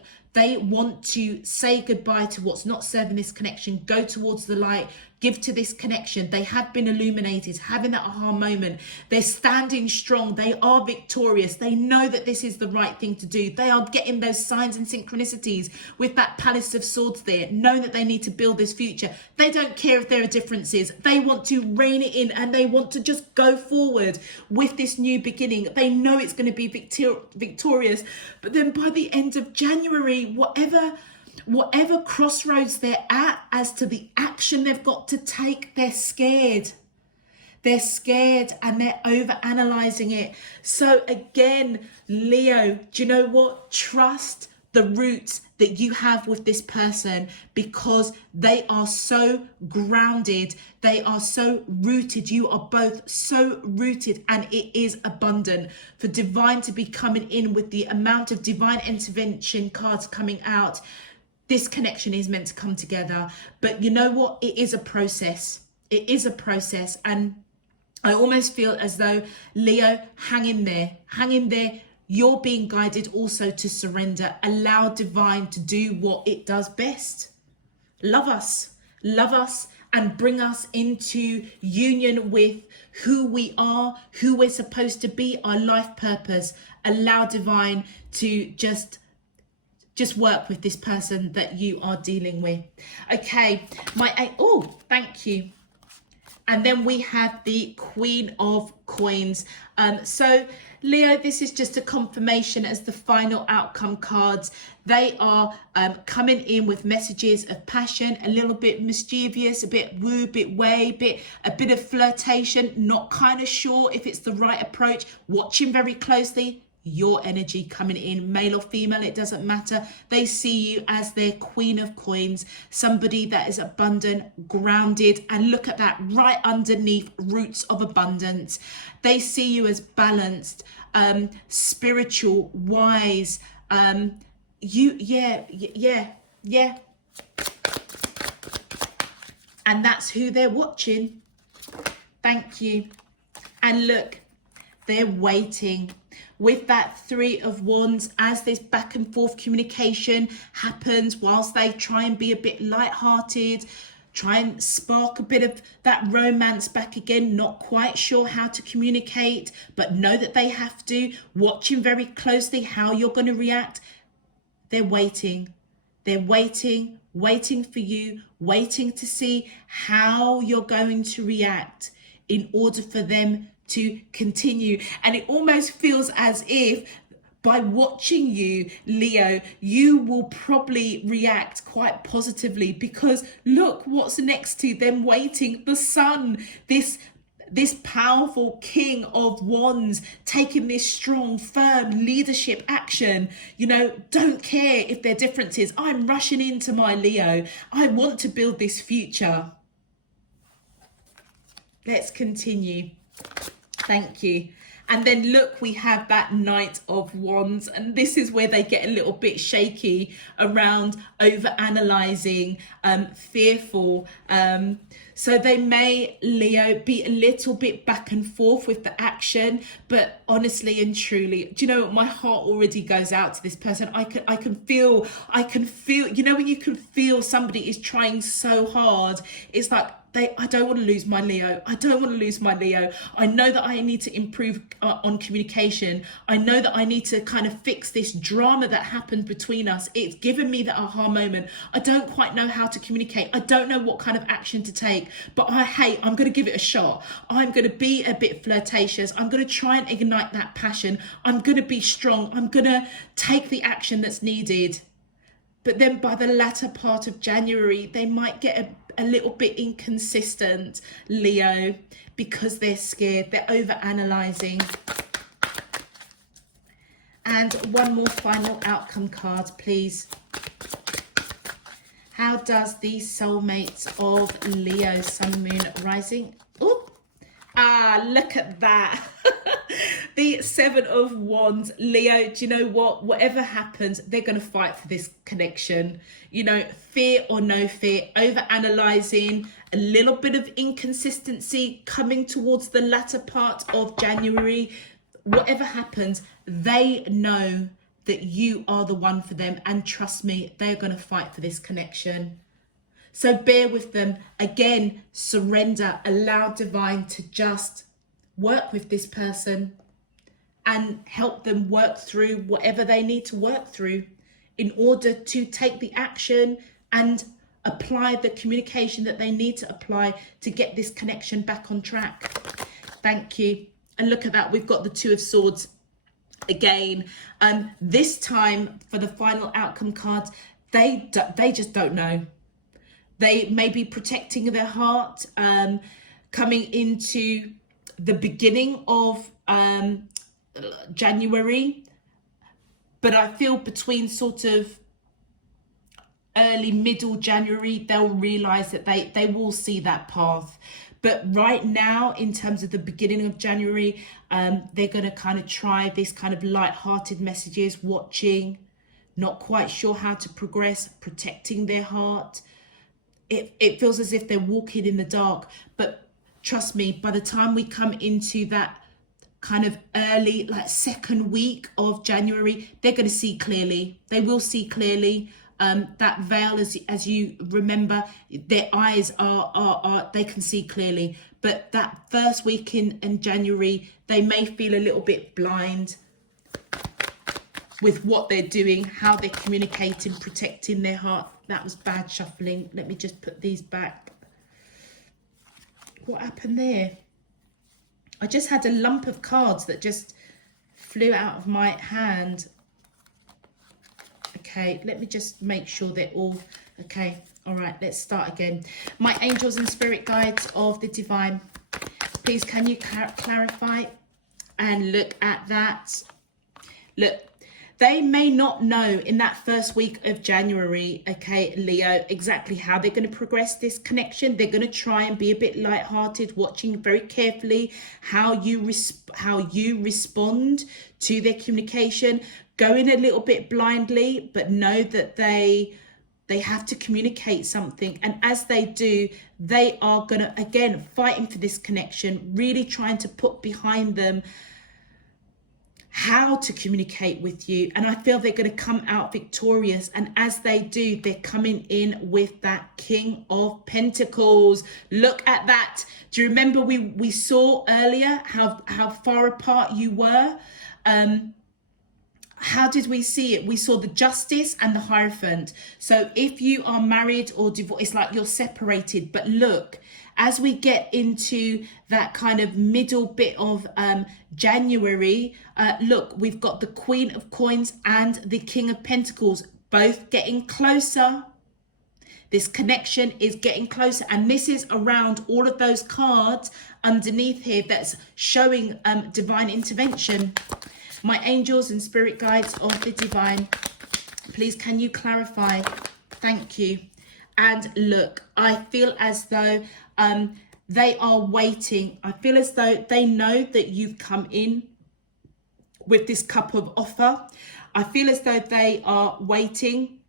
want to say goodbye to what's not serving this connection, go towards the light, give to this connection. They have been illuminated, having that aha moment. They're standing strong. They are victorious. They know that this is the right thing to do. They are getting those signs and synchronicities with that Palace of Swords there, knowing that they need to build this future. They don't care if there are differences. They want to rein it in, and they want to just go forward with this new beginning. They know it's going to be victorious. But then by the end of January, whatever crossroads they're at as to the action they've got to take, they're scared. They're scared and they're over-analysing it. So again, Leo, do you know what? Trust the roots that you have with this person, because they are so grounded. They are so rooted. You are both so rooted, and it is abundant for divine to be coming in with the amount of divine intervention cards coming out. This connection is meant to come together. But you know what? It is a process. It is a process. And I almost feel as though, Leo, hang in there. Hang in there. You're being guided also to surrender. Allow divine to do what it does best. Love us and bring us into union with who we are, who we're supposed to be, our life purpose. Allow divine to just work with this person that you are dealing with. Okay, thank you. And then we have the Queen of Coins. So Leo, this is just a confirmation as the final outcome cards. They are coming in with messages of passion, a little bit mischievous, a bit woo, bit way, a bit of flirtation, not kind of sure if it's the right approach, watching very closely. Your energy coming in, male or female, it doesn't matter. They see you as their Queen of Coins, somebody that is abundant, grounded, and look at that right underneath, roots of abundance. They see you as balanced, spiritual, wise. Yeah. And that's who they're watching. Thank you. And look, they're waiting. With that Three of Wands, as this back and forth communication happens, whilst they try and be a bit lighthearted, try and spark a bit of that romance back again, not quite sure how to communicate, but know that they have to, watching very closely how you're going to react. They're waiting. They're waiting for you, waiting to see how you're going to react in order for them to continue. And it almost feels as if by watching you, Leo, you will probably react quite positively, because look what's next to them waiting. The Sun, this powerful King of Wands, taking this strong, firm leadership action. You know, don't care if there are differences. I'm rushing into my Leo. I want to build this future. Let's continue. Thank you. And then look, we have that Knight of Wands, and this is where they get a little bit shaky around over-analysing, fearful. So they may, Leo, be a little bit back and forth with the action, but honestly and truly, do you know what? My heart already goes out to this person. I can feel, you know, when you can feel somebody is trying so hard, it's like, I don't want to lose my Leo. I don't want to lose my Leo. I know that I need to improve on communication. I know that I need to kind of fix this drama that happened between us. It's given me the aha moment. I don't quite know how to communicate. I don't know what kind of action to take, but I'm going to give it a shot. I'm going to be a bit flirtatious. I'm going to try and ignite that passion. I'm going to be strong. I'm going to take the action that's needed. But then by the latter part of January, they might get a little bit inconsistent, Leo, because they're scared. They're over-analysing. And one more final outcome card, please. How does the soulmates of Leo, Sun, Moon, Rising? Oh, look at that. The Seven of Wands. Leo, do you know what? Whatever happens, they're going to fight for this connection. You know, fear or no fear, over-analysing, a little bit of inconsistency coming towards the latter part of January. Whatever happens, they know that you are the one for them. And trust me, they're going to fight for this connection. So bear with them. Again, surrender. Allow divine to just work with this person and help them work through whatever they need to work through in order to take the action and apply the communication that they need to apply to get this connection back on track. Thank you. And look at that. We've got the Two of Swords again. This time for the final outcome cards, they just don't know. They may be protecting their heart, coming into the beginning of January, but I feel between sort of early, middle January, they'll realize that they will see that path. But right now, in terms of the beginning of January, they're going to kind of try this kind of light-hearted messages, watching, not quite sure how to progress, protecting their heart. It feels as if they're walking in the dark, but trust me, by the time we come into that kind of early, like second week of January, they're going to see clearly. They will see clearly. That veil, as you remember, their eyes are they can see clearly. But that first week in January, they may feel a little bit blind with what they're doing, how they're communicating, protecting their heart. That was bad shuffling. Let me just put these back. What happened there? I just had a lump of cards that just flew out of my hand. Okay, let me just make sure they're all okay. All right, let's start again. My angels and spirit guides of the divine, please can you clarify and look at that. Look, they may not know in that first week of January, okay, Leo, exactly how they're going to progress this connection. They're going to try and be a bit lighthearted, watching very carefully how you respond to their communication, going a little bit blindly, but know that they have to communicate something. And as they do, they are going to, again, fighting for this connection, really trying to put behind them how to communicate with you. And I feel they're going to come out victorious. And as they do, they're coming in with that King of Pentacles. Look at that. Do you remember we saw earlier how far apart you were? How did we see it? We saw the Justice and the Hierophant. So if you are married or divorced, it's like you're separated. But look, as we get into that kind of middle bit of January, look, we've got the Queen of Coins and the King of Pentacles both getting closer. This connection is getting closer, and this is around all of those cards underneath here that's showing divine intervention. My angels and spirit guides of the divine, please can you clarify? Thank you. And look, I feel as though they are waiting. I feel as though they know that you've come in with this cup of offer. I feel as though they are waiting,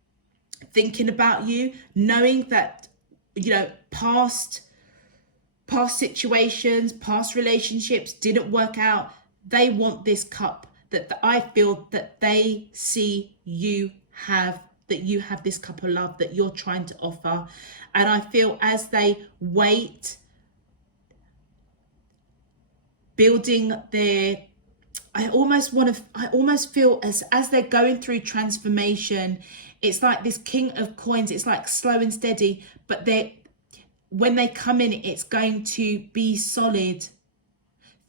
thinking about you, knowing that, you know, past situations, past relationships didn't work out. They want this cup that I feel that they see you have, that you have this cup of love that you're trying to offer. And I feel as they wait, building their, I almost feel as they're going through transformation, it's like this King of Coins, it's like slow and steady, but when they come in, it's going to be solid,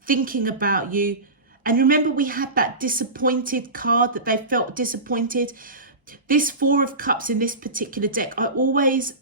thinking about you. And remember, we had that disappointed card, that they felt disappointed. This Four of Cups in this particular deck, I'm always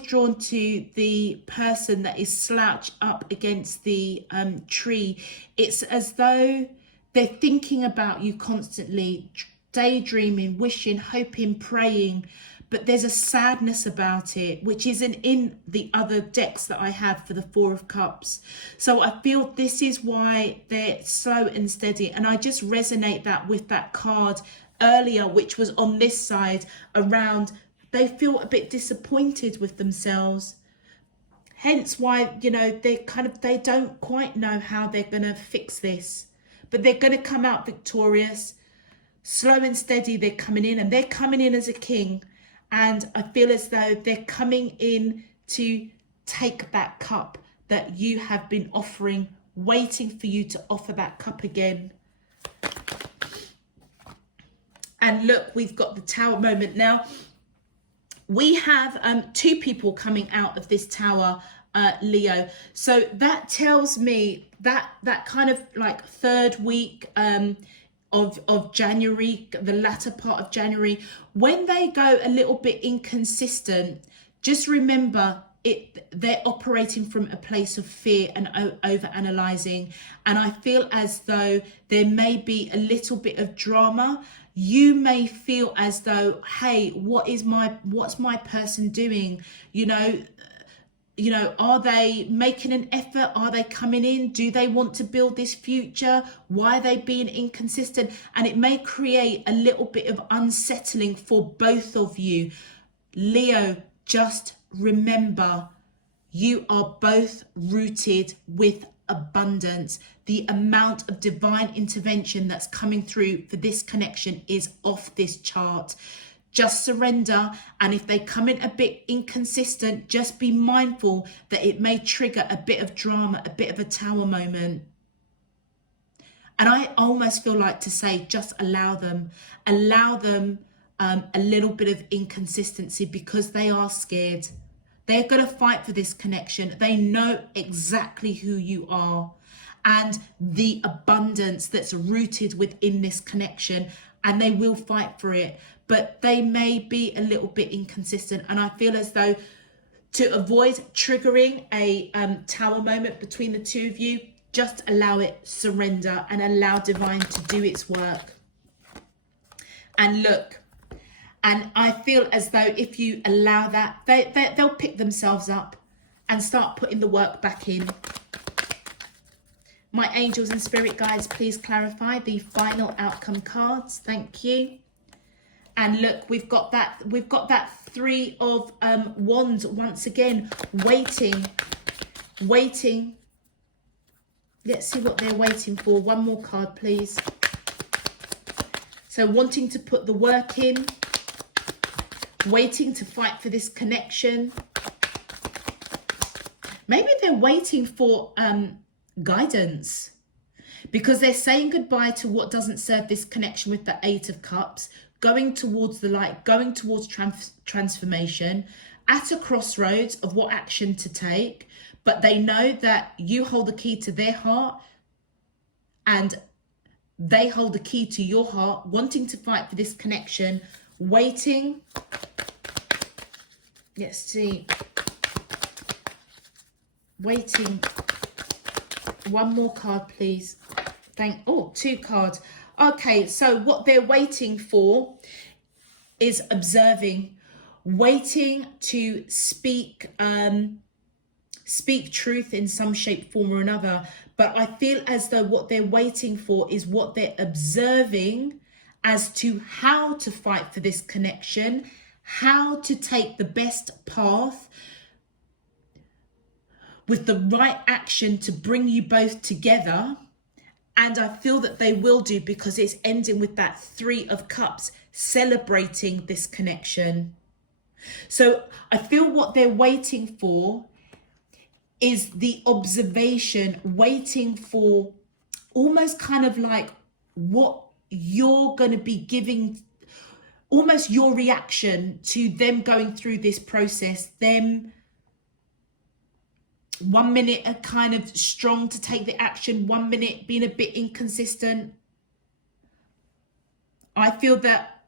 drawn to the person that is slouched up against the tree. It's as though they're thinking about you constantly, daydreaming, wishing, hoping, praying. But there's a sadness about it, which isn't in the other decks that I have for the Four of Cups. So I feel this is why they're slow and steady. And I just resonate that with that card earlier, which was on this side around, they feel a bit disappointed with themselves. Hence why, you know, they don't quite know how they're going to fix this. But they're going to come out victorious. Slow and steady, they're coming in, and they're coming in as a king. And I feel as though they're coming in to take that cup that you have been offering, waiting for you to offer that cup again. And look, we've got the Tower moment. Now, we have two people coming out of this Tower, Leo. So that tells me that kind of like third week of January, the latter part of January, when they go a little bit inconsistent, just remember they're operating from a place of fear and over analyzing. And I feel as though there may be a little bit of drama. You may feel as though, hey, what's my person doing? You know, are they making an effort? Are they coming in? Do they want to build this future? Why are they being inconsistent? And it may create a little bit of unsettling for both of you. Leo, just remember, you are both rooted with abundance. The amount of divine intervention that's coming through for this connection is off this chart. Just surrender. And if they come in a bit inconsistent, just be mindful that it may trigger a bit of drama, a bit of a tower moment. And I almost feel like to say, just allow them a little bit of inconsistency, because they are scared. They're going to fight for this connection. They know exactly who you are and the abundance that's rooted within this connection, and they will fight for it. But they may be a little bit inconsistent. And I feel as though, to avoid triggering a tower moment between the two of you, just allow it, surrender, and allow divine to do its work. And look, and I feel as though if you allow that, they'll pick themselves up and start putting the work back in. My angels and spirit guides, please clarify the final outcome cards. Thank you. And look, we've got that Three of Wands once again, waiting. Let's see what they're waiting for. One more card, please. So wanting to put the work in, waiting to fight for this connection. Maybe they're waiting for guidance, because they're saying goodbye to what doesn't serve this connection with the Eight of Cups, going towards the light, going towards transformation, at a crossroads of what action to take. But they know that you hold the key to their heart and they hold the key to your heart, wanting to fight for this connection, waiting. Let's see. Waiting. One more card, please. Two cards. Okay, so what they're waiting for is observing, waiting to speak truth in some shape, form or another. But I feel as though what they're waiting for is what they're observing as to how to fight for this connection, how to take the best path with the right action to bring you both together. And I feel that they will do, because it's ending with that Three of Cups, celebrating this connection. So I feel what they're waiting for is the observation, waiting for almost kind of like what you're going to be giving, almost your reaction to them going through this process. Them 1 minute are kind of strong to take the action, 1 minute being a bit inconsistent. I feel that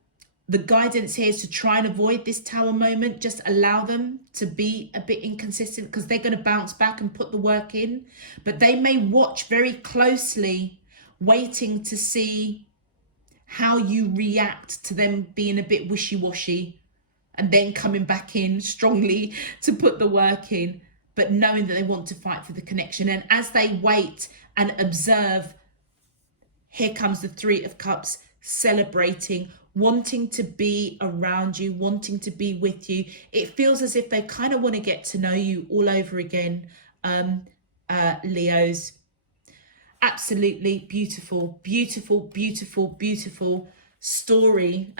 the guidance here is to try and avoid this tower moment. Just allow them to be a bit inconsistent, because they're going to bounce back and put the work in. But they may watch very closely, waiting to see how you react to them being a bit wishy-washy and then coming back in strongly to put the work in, but knowing that they want to fight for the connection. And as they wait and observe, here comes the Three of Cups, celebrating, wanting to be around you, wanting to be with you. It feels as if they kind of want to get to know you all over again, Leos. Absolutely beautiful, beautiful, beautiful, beautiful story.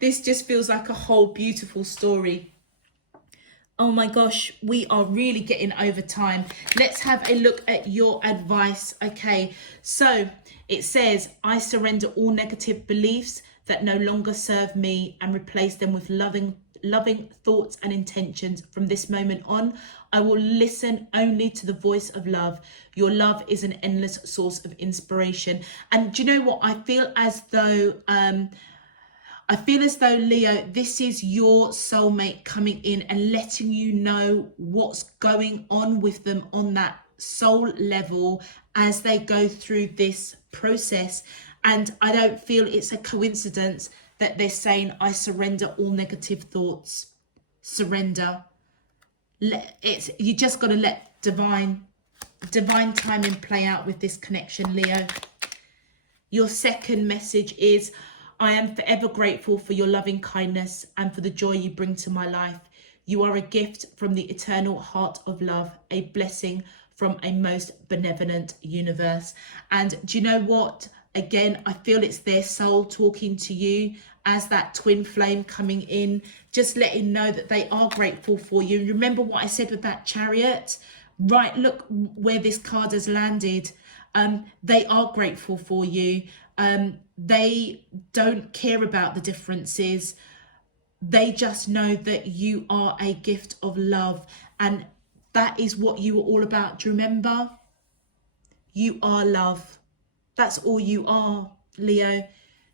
This just feels like a whole beautiful story. Oh my gosh, we are really getting over time. Let's have a look at your advice. Okay, so it says, I surrender all negative beliefs that no longer serve me and replace them with loving thoughts and intentions. From this moment on, I will listen only to the voice of love. Your love is an endless source of inspiration. And do you know what? I feel as though, Leo, this is your soulmate coming in and letting you know what's going on with them on that soul level as they go through this process. And I don't feel it's a coincidence that they're saying, I surrender all negative thoughts. Surrender. You just got to let divine timing play out with this connection, Leo. Your second message is, I am forever grateful for your loving kindness and for the joy you bring to my life. You are a gift from the eternal heart of love, a blessing from a most benevolent universe. And do you know what? Again, I feel it's their soul talking to you as that twin flame coming in, just letting know that they are grateful for you. And remember what I said with that Chariot, right? Look where this card has landed. They are grateful for you. They don't care about the differences. They just know that you are a gift of love, and that is what you are all about. Do you remember? You are love. That's all you are, Leo.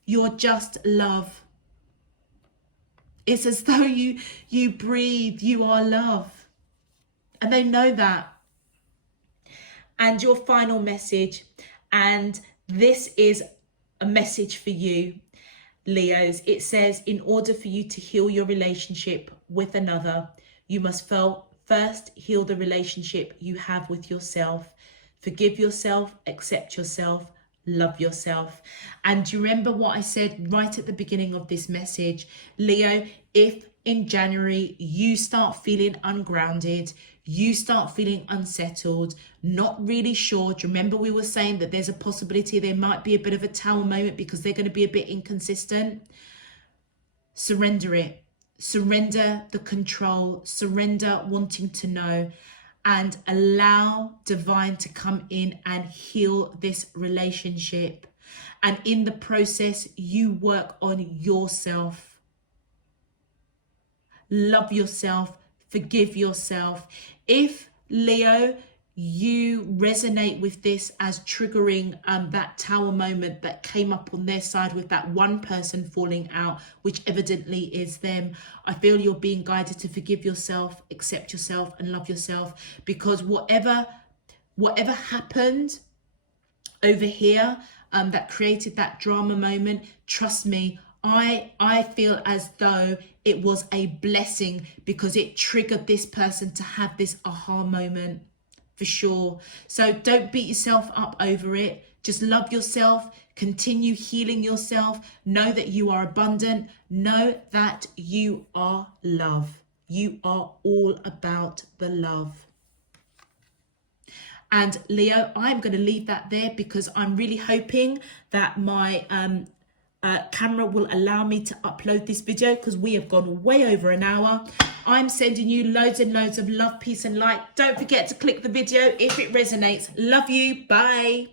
You're just love. It's as though you breathe, you are love. And they know that. And your final message, and this is a message for you, Leos. It says, in order for you to heal your relationship with another, you must first heal the relationship you have with yourself. Forgive yourself, accept yourself, love yourself. And do you remember what I said right at the beginning of this message? Leo, if in January you start feeling ungrounded, you start feeling unsettled, not really sure. Do you remember we were saying that there's a possibility there might be a bit of a tower moment because they're going to be a bit inconsistent? Surrender it. Surrender the control. Surrender wanting to know, and allow divine to come in and heal this relationship. And in the process, you work on yourself. Love yourself. Forgive yourself. If, Leo, you resonate with this as triggering that tower moment that came up on their side with that one person falling out, which evidently is them, I feel you're being guided to forgive yourself, accept yourself, and love yourself, because whatever happened over here that created that drama moment, trust me, I feel as though it was a blessing, because it triggered this person to have this aha moment. For sure. So don't beat yourself up over it. Just love yourself. Continue healing yourself. Know that you are abundant. Know that you are love. You are all about the love. And Leo, I'm going to leave that there because I'm really hoping that my camera will allow me to upload this video, because we have gone way over an hour. I'm sending you loads and loads of love, peace and light. Don't forget to click the video if it resonates. Love you. Bye.